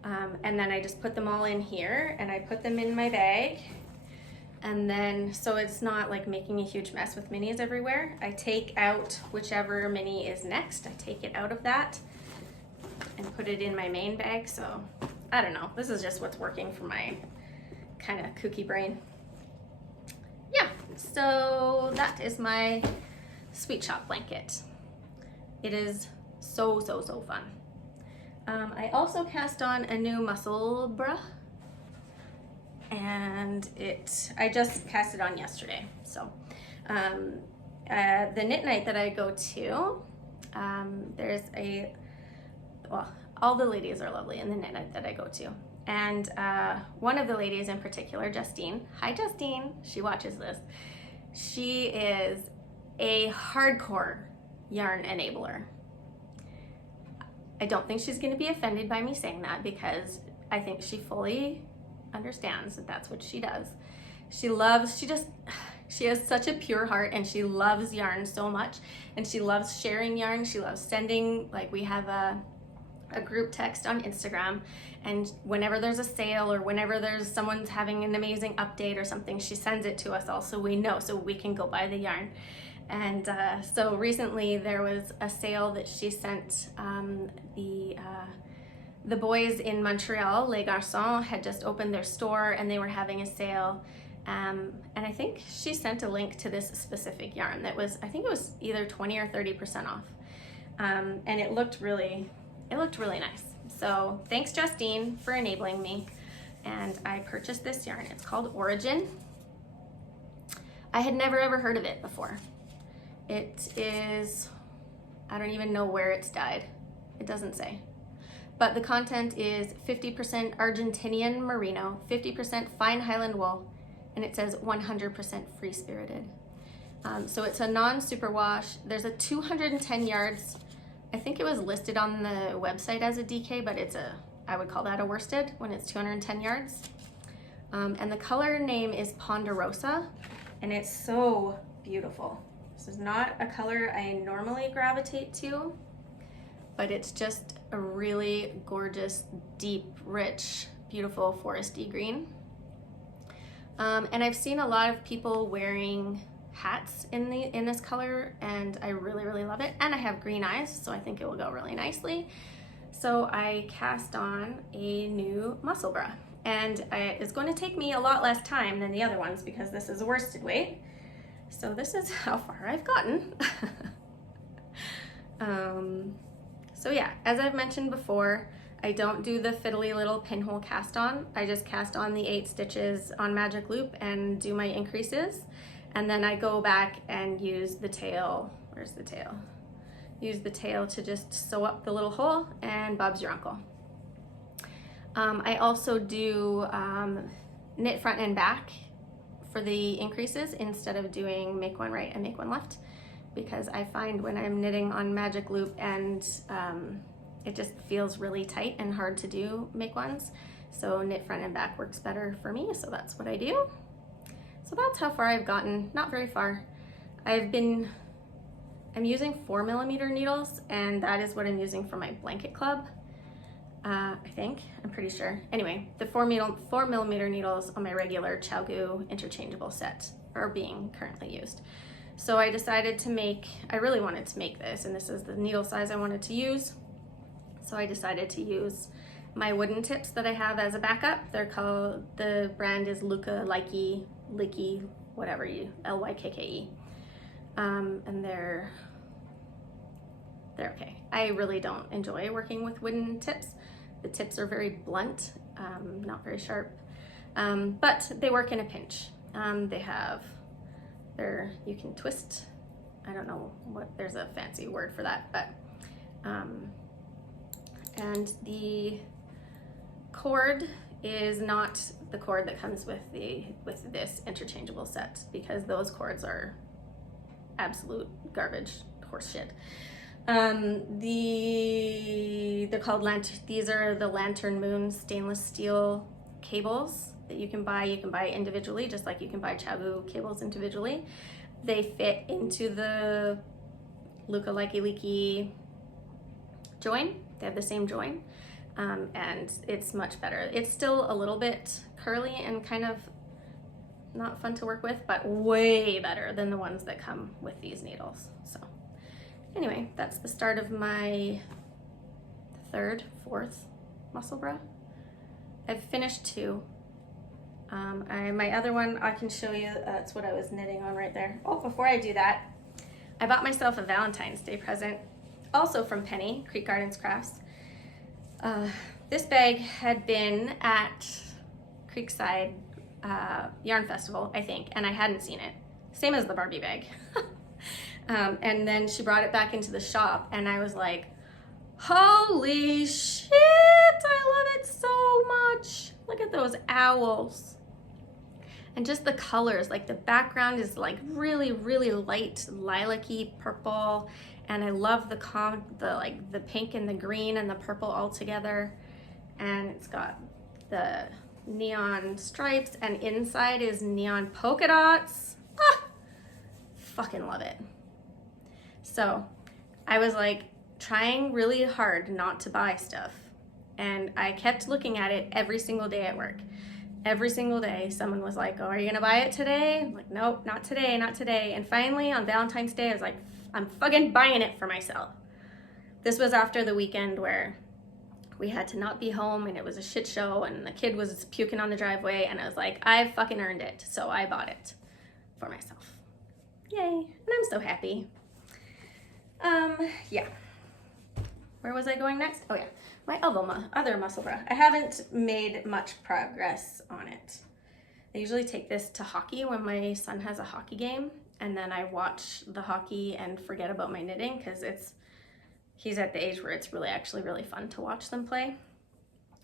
And then I just put them all in here and I put them in my bag. And then, so it's not like making a huge mess with minis everywhere. I take out whichever mini is next. I take it out of that and put it in my main bag. So I don't know, this is just what's working for my kind of kooky brain. Yeah, so that is my Sweet Shop blanket. It is so fun. I also cast on a new muscle bra, and I just cast it on yesterday. So the knit night that I go to, well, all the ladies are lovely in the knit night that I go to. And one of the ladies in particular, Justine, hi Justine, she watches this. She is a hardcore yarn enabler. I don't think she's going to be offended by me saying that, because I think she fully understands that that's what she does. She has such a pure heart, and she loves yarn so much, and she loves sharing yarn. She loves sending, like, we have a group text on Instagram, and whenever there's a sale or whenever someone's having an amazing update or something, she sends it to us all so we know, so we can go buy the yarn. And so recently there was a sale that she sent. The boys in Montreal, Les Garçons, had just opened their store and they were having a sale. And I think she sent a link to this specific yarn that was, I think it was either 20 or 30% off. And it looked really nice. So thanks, Justine, for enabling me. And I purchased this yarn. It's called Origin. I had never ever heard of it before. It is, I don't even know where it's dyed. It doesn't say. But the content is 50% Argentinian merino, 50% fine Highland wool, and it says 100% free-spirited. So it's a non-superwash. There's a 210 yards. I think it was listed on the website as a DK, but I would call that a worsted when it's 210 yards. And the color name is Ponderosa, and it's so beautiful. This is not a color I normally gravitate to, but it's just a really gorgeous, deep, rich, beautiful foresty green. And I've seen a lot of people wearing hats in this color, and I really love it. And I have green eyes, so I think it will go really nicely. So I cast on a new muscle bra, and it's going to take me a lot less time than the other ones because this is a worsted weight. So this is how far I've gotten. So yeah, as I've mentioned before, I don't do the fiddly little pinhole cast on. I just cast on the 8 stitches on magic loop and do my increases. And then I go back and use the tail. Where's the tail? Use the tail to just sew up the little hole, and Bob's your uncle. I also do knit front and back for the increases instead of doing make one right and make one left, because I find when I'm knitting on magic loop and it just feels really tight and hard to do make ones. So knit front and back works better for me, so that's what I do. So that's how far I've gotten, not very far. I'm using 4mm needles, and that is what I'm using for my blanket club. I think, I'm pretty sure. Anyway, the 4mm needles on my regular ChowGoo interchangeable set are being currently used. So I decided I really wanted to make this, and this is the needle size I wanted to use. So I decided to use my wooden tips that I have as a backup. The brand is Luka Licky, whatever Lykke. And they're okay. I really don't enjoy working with wooden tips. The tips are very blunt, not very sharp, but they work in a pinch. You can twist, I don't know there's a fancy word for that, but, and the cord is not the cord that comes with this interchangeable set, because those cords are absolute garbage, horse shit. They're called these are the Lantern Moon stainless steel cables that you can buy. You can buy individually, just like you can buy ChowGoo cables individually. They fit into the Luka Licky join. They have the same join, and it's much better. It's still a little bit curly and kind of not fun to work with, but way better than the ones that come with these needles. So anyway, that's the start of my 3rd, 4th muscle bra. I've finished 2. My other one I can show you, that's what I was knitting on right there. Oh, before I do that, I bought myself a Valentine's Day present, also from Penny, Creek Gardens Crafts. This bag had been at Creekside Yarn Festival, I think, and I hadn't seen it. Same as the Barbie bag. And then she brought it back into the shop, and I was like, holy shit, I love it so much. Look at those owls. And just the colors, like the background is like really, really light lilac-y purple. And I love the pink and the green and the purple all together. And it's got the neon stripes, and inside is neon polka dots. Ah, fucking love it. So I was like trying really hard not to buy stuff. And I kept looking at it every single day at work. Every single day, someone was like, oh, are you gonna buy it today? I'm like, nope, not today, not today. And finally, on Valentine's Day, I was like, I'm fucking buying it for myself. This was after the weekend where we had to not be home, and it was a shit show, and the kid was puking on the driveway, and I was like, I fucking earned it. So I bought it for myself. Yay, and I'm so happy. Yeah. Where was I going next? Oh yeah. My other muscle bra. I haven't made much progress on it. I usually take this to hockey when my son has a hockey game, and then I watch the hockey and forget about my knitting because he's at the age where it's actually really fun to watch them play.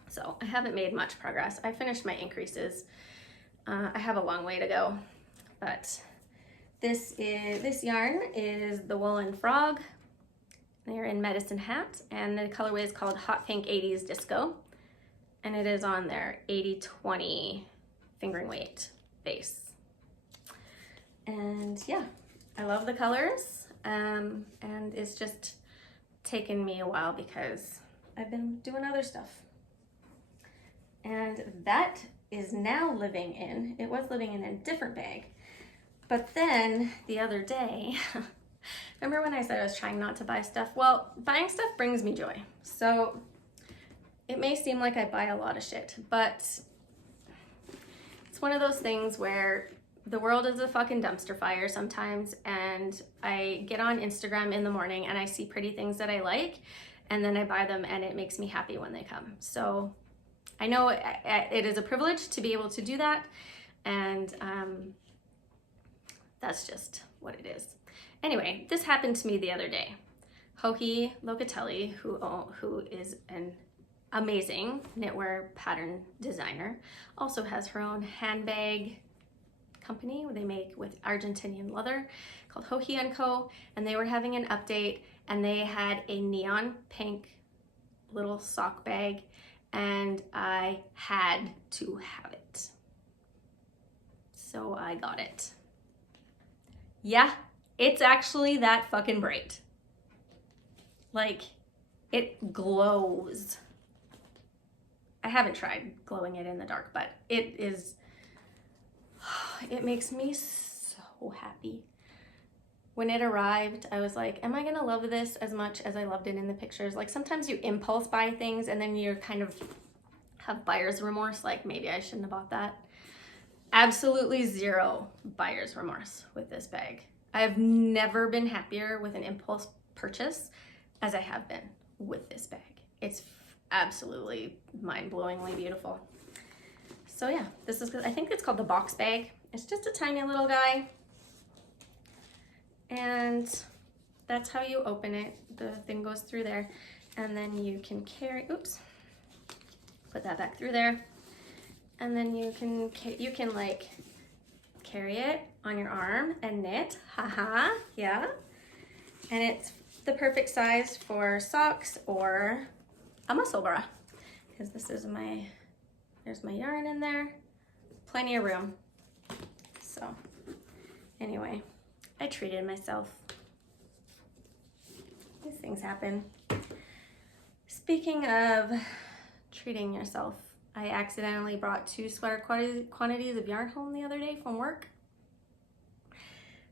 So I haven't made much progress. I finished my increases. I have a long way to go, but this yarn is the Woolen Frog. They're in Medicine Hat, and the colorway is called Hot Pink 80s Disco, and it is on their 80/20 fingering weight base. And yeah, I love the colors, and it's just taken me a while because I've been doing other stuff. And that is now it was living in a different bag. But then the other day, remember when I said I was trying not to buy stuff? Well, buying stuff brings me joy. So it may seem like I buy a lot of shit, but it's one of those things where the world is a fucking dumpster fire sometimes, and I get on Instagram in the morning and I see pretty things that I like, and then I buy them, and it makes me happy when they come. So I know it is a privilege to be able to do that, and that's just what it is. Anyway, this happened to me the other day. Joji Locatelli, who is an amazing knitwear pattern designer, also has her own handbag company where they make with Argentinian leather called Joji & Co. And they were having an update, and they had a neon pink little sock bag, and I had to have it. So I got it. Yeah, it's actually that fucking bright. Like, it glows. I haven't tried glowing it in the dark, but it makes me so happy. When it arrived, I was like, am I gonna love this as much as I loved it in the pictures? Like, sometimes you impulse buy things and then you're kind of have buyer's remorse, like maybe I shouldn't have bought that. Absolutely zero buyer's remorse with this bag. I have never been happier with an impulse purchase as I have been with this bag. It's absolutely mind-blowingly beautiful. So yeah, this is, I think it's called the box bag. It's just a tiny little guy. And that's how you open it. The thing goes through there, and then you can carry, oops, put that back through there. And then you can like carry it on your arm and knit, haha, yeah. And it's the perfect size for socks or a muscle bra, because this is there's my yarn in there, plenty of room. So anyway, I treated myself. These things happen. Speaking of treating yourself, I accidentally brought 2 sweater quantities of yarn home the other day from work.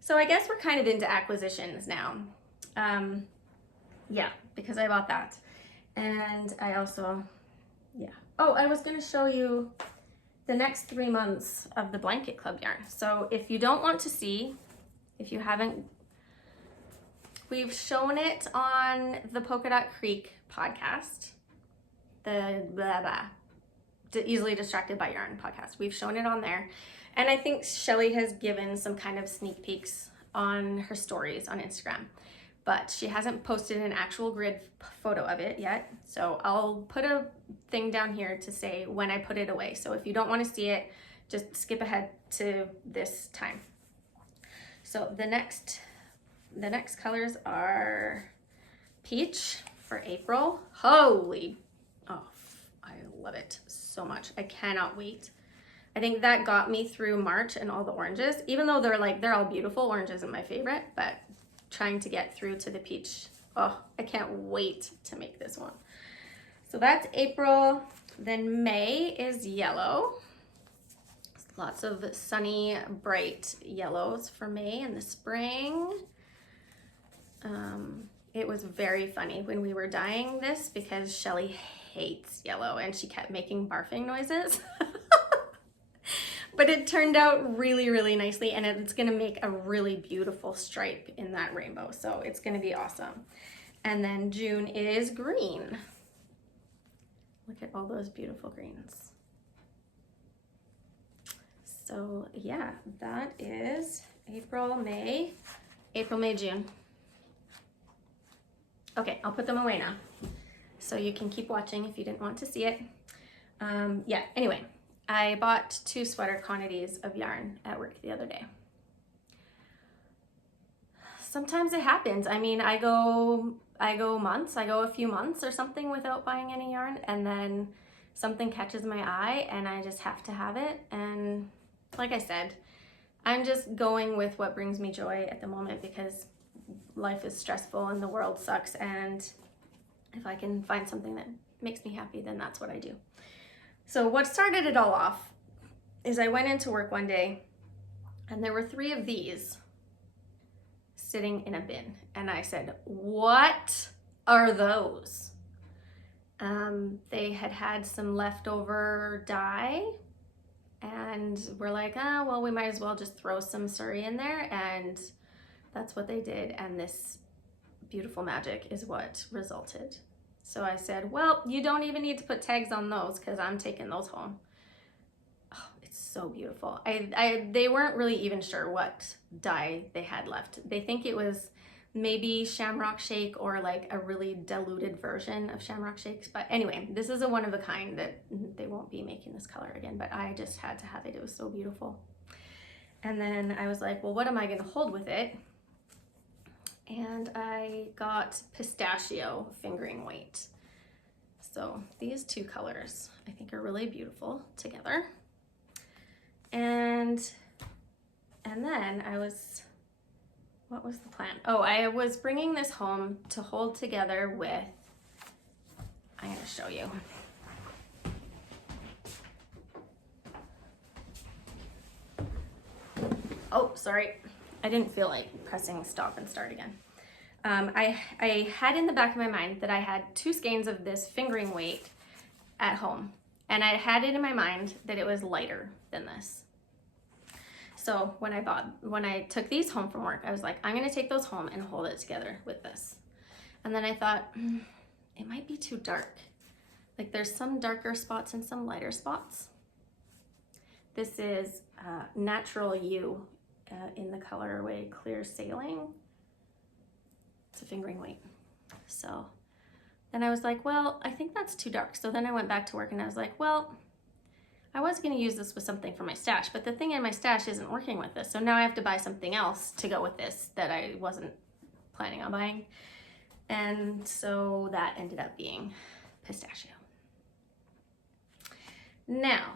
So I guess we're kind of into acquisitions now. Yeah, because I bought that. And I also, yeah. Oh, I was gonna show you the next 3 months of the Blanket Club yarn. So if you don't want to see, if you haven't, we've shown it on the Polka Dot Creek podcast. Easily Distracted by Yarn podcast. We've shown it on there. And I think Shelly has given some kind of sneak peeks on her stories on Instagram, but she hasn't posted an actual grid photo of it yet. So I'll put a thing down here to say when I put it away. So if you don't want to see it, just skip ahead to this time. So the next colors are peach for April. Holy, oh, I love it so much. I cannot wait. I think that got me through March and all the oranges, even though they're all beautiful. Orange isn't my favorite, but trying to get through to the peach. Oh, I can't wait to make this one. So that's April. Then May is yellow. Lots of sunny, bright yellows for May in the spring. It was very funny when we were dyeing this because Shelly hates yellow and she kept making barfing noises. But it turned out really, really nicely, and it's gonna make a really beautiful stripe in that rainbow. So it's gonna be awesome. And then June is green. Look at all those beautiful greens. So yeah, that is April, May, June. Okay, I'll put them away now. So you can keep watching if you didn't want to see it. Yeah, anyway, I bought 2 sweater quantities of yarn at work the other day. Sometimes it happens. I mean, I go a few months or something without buying any yarn, and then something catches my eye and I just have to have it. And like I said, I'm just going with what brings me joy at the moment because life is stressful and the world sucks, and if I can find something that makes me happy, then that's what I do. So what started it all off is I went into work one day and there were 3 of these sitting in a bin, and I said, what are those? They had some leftover dye, and we're like, well, we might as well just throw some Surrey in there, and that's what they did, and this beautiful magic is what resulted. So I said, well, you don't even need to put tags on those because I'm taking those home. Oh, it's so beautiful. They weren't really even sure what dye they had left. They think it was maybe Shamrock Shake or like a really diluted version of Shamrock Shakes. But anyway, this is a one of a kind that they won't be making this color again, but I just had to have it. It was so beautiful. And then I was like, well, what am I gonna hold with it? And I got pistachio fingering weight. So these 2 colors I think are really beautiful together. And then what was the plan? Oh, I was bringing this home to hold together with, I'm gonna show you. Oh, sorry. I didn't feel like pressing stop and start again. I had in the back of my mind that I had 2 skeins of this fingering weight at home, and I had it in my mind that it was lighter than this. So when I took these home from work, I was like, I'm gonna take those home and hold it together with this. And then I thought, it might be too dark. Like there's some darker spots and some lighter spots. This is Natural You in the colorway Clear Sailing. It's a fingering weight. So then I was like, well, I think that's too dark. So then I went back to work and I was like, well, I was gonna use this with something for my stash, but the thing in my stash isn't working with this. So now I have to buy something else to go with this that I wasn't planning on buying. And so that ended up being pistachio. Now,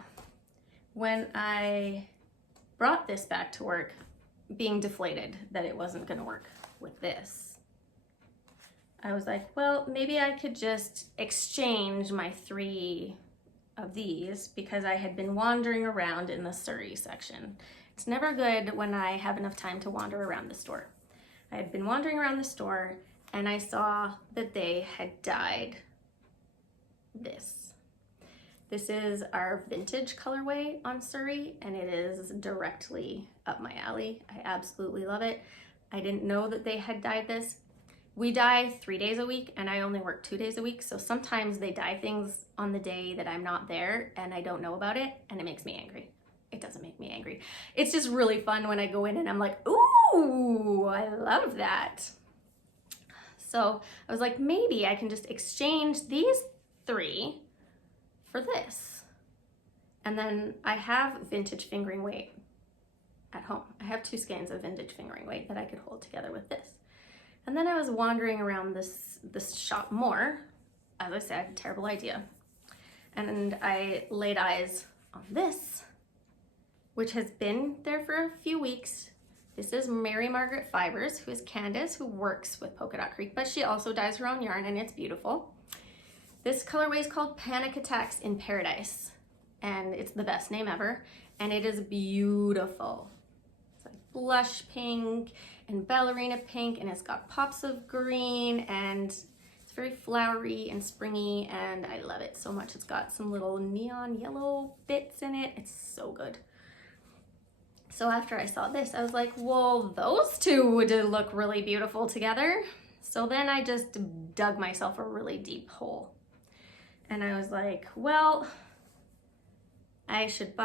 when I brought this back to work, being deflated that it wasn't gonna work with this, I was like, well, maybe I could just exchange my 3 of these because I had been wandering around in the Surrey section. It's never good when I have enough time to wander around the store. I had been wandering around the store and I saw that they had dyed this. This is our vintage colorway on Surrey, and it is directly up my alley. I absolutely love it. I didn't know that they had dyed this. we dye 3 days a week and I only work 2 days a week. So sometimes they dye things on the day that I'm not there and I don't know about it, and it makes me angry. It doesn't make me angry. It's just really fun when I go in and I'm like, ooh, I love that. So I was like, maybe I can just exchange these 3 for this. And then I have vintage fingering weight at home. I have 2 skeins of vintage fingering weight that I could hold together with this. And then I was wandering around this shop more. As I said, terrible idea. And I laid eyes on this, which has been there for a few weeks. This is Mary Margaret Fibers, who is Candace, who works with Polka Dot Creek, but she also dyes her own yarn, and it's beautiful. This colorway is called Panic Attacks in Paradise, and it's the best name ever, and it is beautiful. It's like blush pink and ballerina pink, and it's got pops of green, and it's very flowery and springy, and I love it so much. It's got some little neon yellow bits in it. It's so good. So after I saw this, I was like, well, those 2 would look really beautiful together. So then I just dug myself a really deep hole. And I was like, well, I should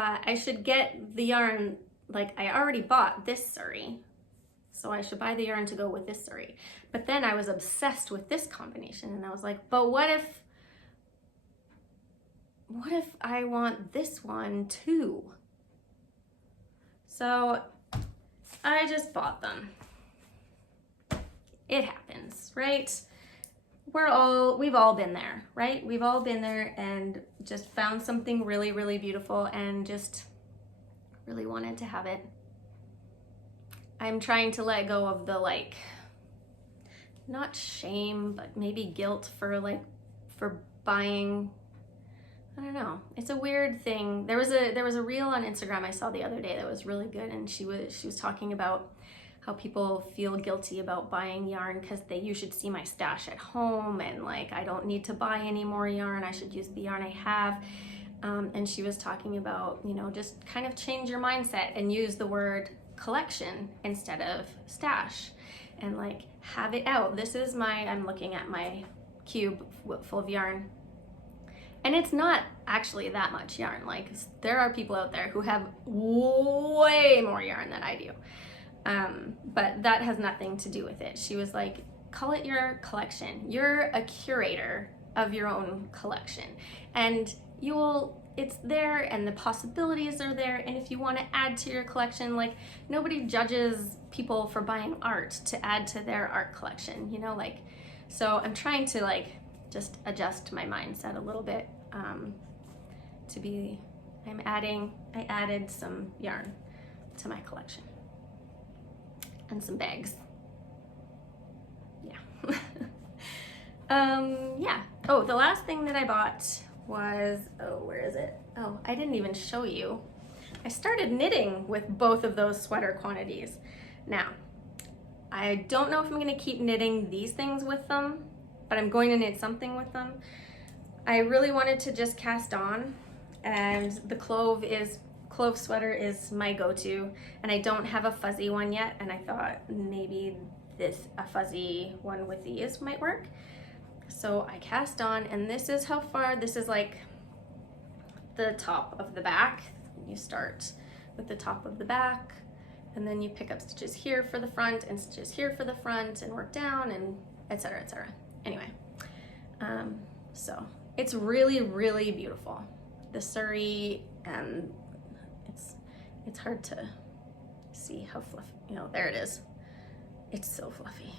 get the yarn, like I already bought this sari. So I should buy the yarn to go with this sari. But then I was obsessed with this combination, and I was like, but what if I want this one too? So I just bought them. It happens, right? We've all been there, right? We've all been there and just found something really, really beautiful and just really wanted to have it. I'm trying to let go of the not shame, but maybe guilt for buying. I don't know. It's a weird thing. There was a reel on Instagram I saw the other day that was really good, and she was talking about how people feel guilty about buying yarn because you should see my stash at home, and like I don't need to buy any more yarn. I should use the yarn I have. And she was talking about, just kind of change your mindset and use the word collection instead of stash, and like have it out. I'm looking at my cube full of yarn. And it's not actually that much yarn. Like there are people out there who have way more yarn than I do. But that has nothing to do with it. She was like, call it your collection. You're a curator of your own collection. And it's there and the possibilities are there. And if you want to add to your collection, like nobody judges people for buying art to add to their art collection, so I'm trying to just adjust my mindset a little bit I added some yarn to my collection and some bags. Yeah. Yeah. Oh, the last thing that I bought was, where is it? Oh, I didn't even show you. I started knitting with both of those sweater quantities. Now, I don't know if I'm going to keep knitting these things with them, but I'm going to knit something with them. I really wanted to just cast on, and the clove sweater is my go-to, and I don't have a fuzzy one yet, and I thought maybe a fuzzy one with these might work. So I cast on, and this is how far, this is like the top of the back. You start with the top of the back, and then you pick up stitches here for the front and stitches here for the front and work down, and etc., etc. Anyway, so it's really, really beautiful. The sari, and it's hard to see how fluffy, there it is. It's so fluffy.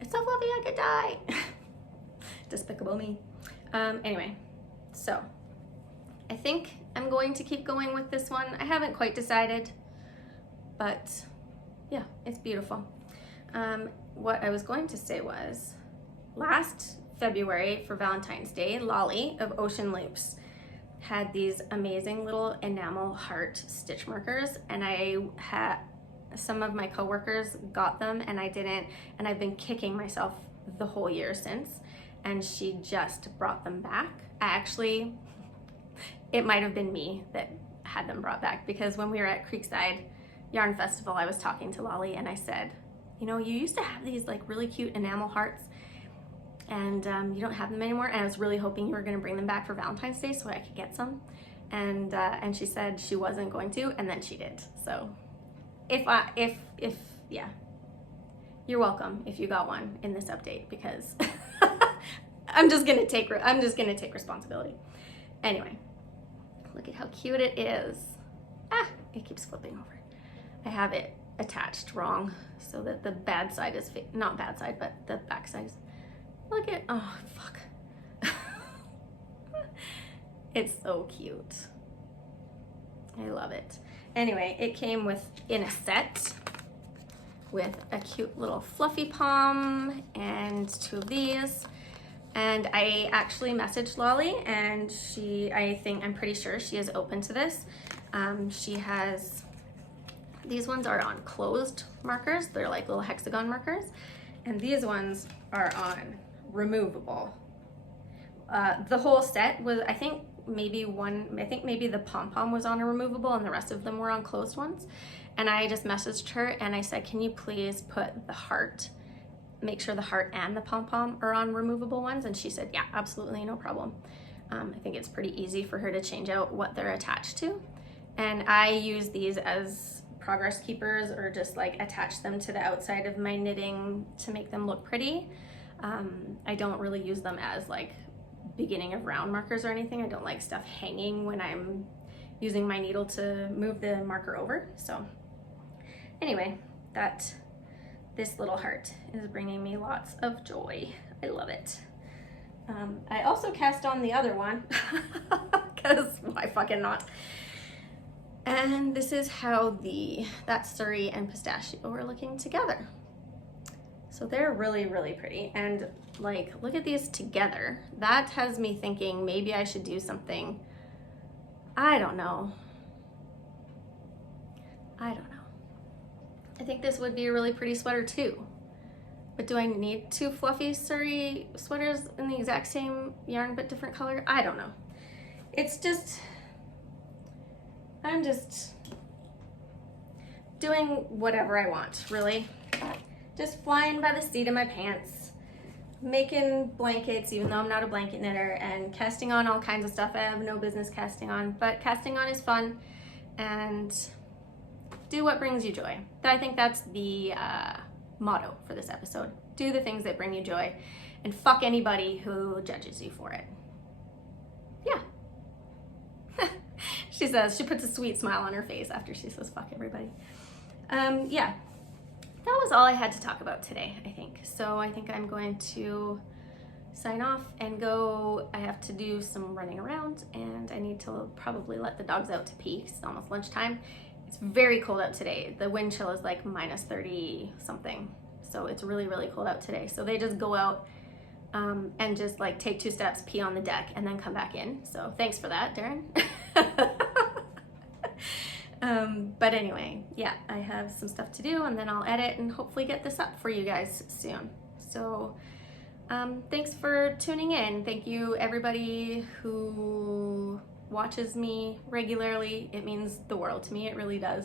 It's so fluffy I could die. Despicable me. Anyway, so I think I'm going to keep going with this one. I haven't quite decided, but yeah, it's beautiful. What I was going to say was, last February for Valentine's Day, Lolly of Ocean Loops had these amazing little enamel heart stitch markers, and some of my coworkers got them and I didn't, and I've been kicking myself the whole year since, and she just brought them back. It might have been me that had them brought back, because when we were at Creekside Yarn Festival, I was talking to Lolly and I said, you know, you used to have these like really cute enamel hearts, and you don't have them anymore. And I was really hoping you were going to bring them back for Valentine's Day so I could get some. And she said she wasn't going to, and then she did. So yeah, you're welcome if you got one in this update, because I'm just gonna take responsibility. Anyway, look at how cute it is. Ah, it keeps flipping over. I have it attached wrong so that the bad side is not bad side, but the back side is. Look at, oh fuck. It's so cute. I love it. Anyway, it came in a set with a cute little fluffy pom and 2 of these. And I actually messaged Lolly, and I'm pretty sure she is open to this. She has, these ones are on closed markers. They're like little hexagon markers. And these ones are on removable. The whole set was, I think maybe the pom-pom was on a removable and the rest of them were on closed ones. And I just messaged her and I said, can you please put the heart, make sure the heart and the pom-pom are on removable ones? And she said, yeah, absolutely, no problem. I think it's pretty easy for her to change out what they're attached to. And I use these as progress keepers, or just like attach them to the outside of my knitting to make them look pretty. I don't really use them as like beginning of round markers or anything. I don't like stuff hanging when I'm using my needle to move the marker over. So anyway, this little heart is bringing me lots of joy. I love it. I also cast on the other one because why fucking not? And this is how that Surrey and pistachio are looking together. So they're really, really pretty. And like, look at these together. That has me thinking maybe I should do something. I don't know. I think this would be a really pretty sweater too. But do I need 2 fluffy Surrey sweaters in the exact same yarn but different color? I don't know. It's just, I'm just doing whatever I want, really. Just flying by the seat of my pants, making blankets even though I'm not a blanket knitter, and casting on all kinds of stuff I have no business casting on, but casting on is fun, and do what brings you joy. I think that's the motto for this episode. Do the things that bring you joy, and fuck anybody who judges you for it. Yeah. She says, she puts a sweet smile on her face after she says fuck everybody. Yeah. That was all I had to talk about today, I think. So I think I'm going to sign off and go. I have to do some running around, and I need to probably let the dogs out to pee. It's almost lunchtime. It's very cold out today. The wind chill is like minus 30 something. So it's really, really cold out today. So they just go out and just like take 2 steps, pee on the deck, and then come back in. So thanks for that, Darren. But anyway, yeah, I have some stuff to do, and then I'll edit and hopefully get this up for you guys soon. So thanks for tuning in. Thank you everybody who watches me regularly. It means the world to me. It really does.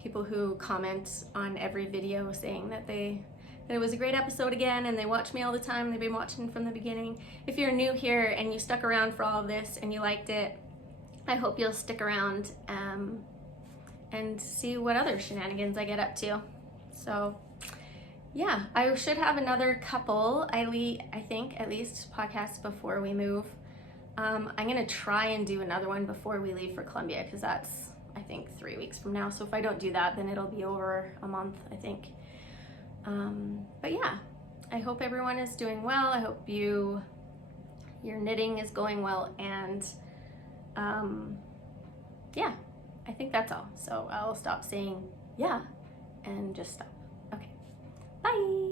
People who comment on every video saying that it was a great episode again, and they watch me all the time. They've been watching from the beginning. If you're new here and you stuck around for all of this and you liked it, I hope you'll stick around and see what other shenanigans I get up to. So yeah, I should have another couple, I think, at least podcasts before we move. I'm gonna try and do another one before we leave for Columbia, because that's, I think, 3 weeks from now. So if I don't do that, then it'll be over a month, I think. But yeah, I hope everyone is doing well. I hope your knitting is going well, and yeah, I think that's all. So I'll stop saying yeah and just stop. Okay, bye.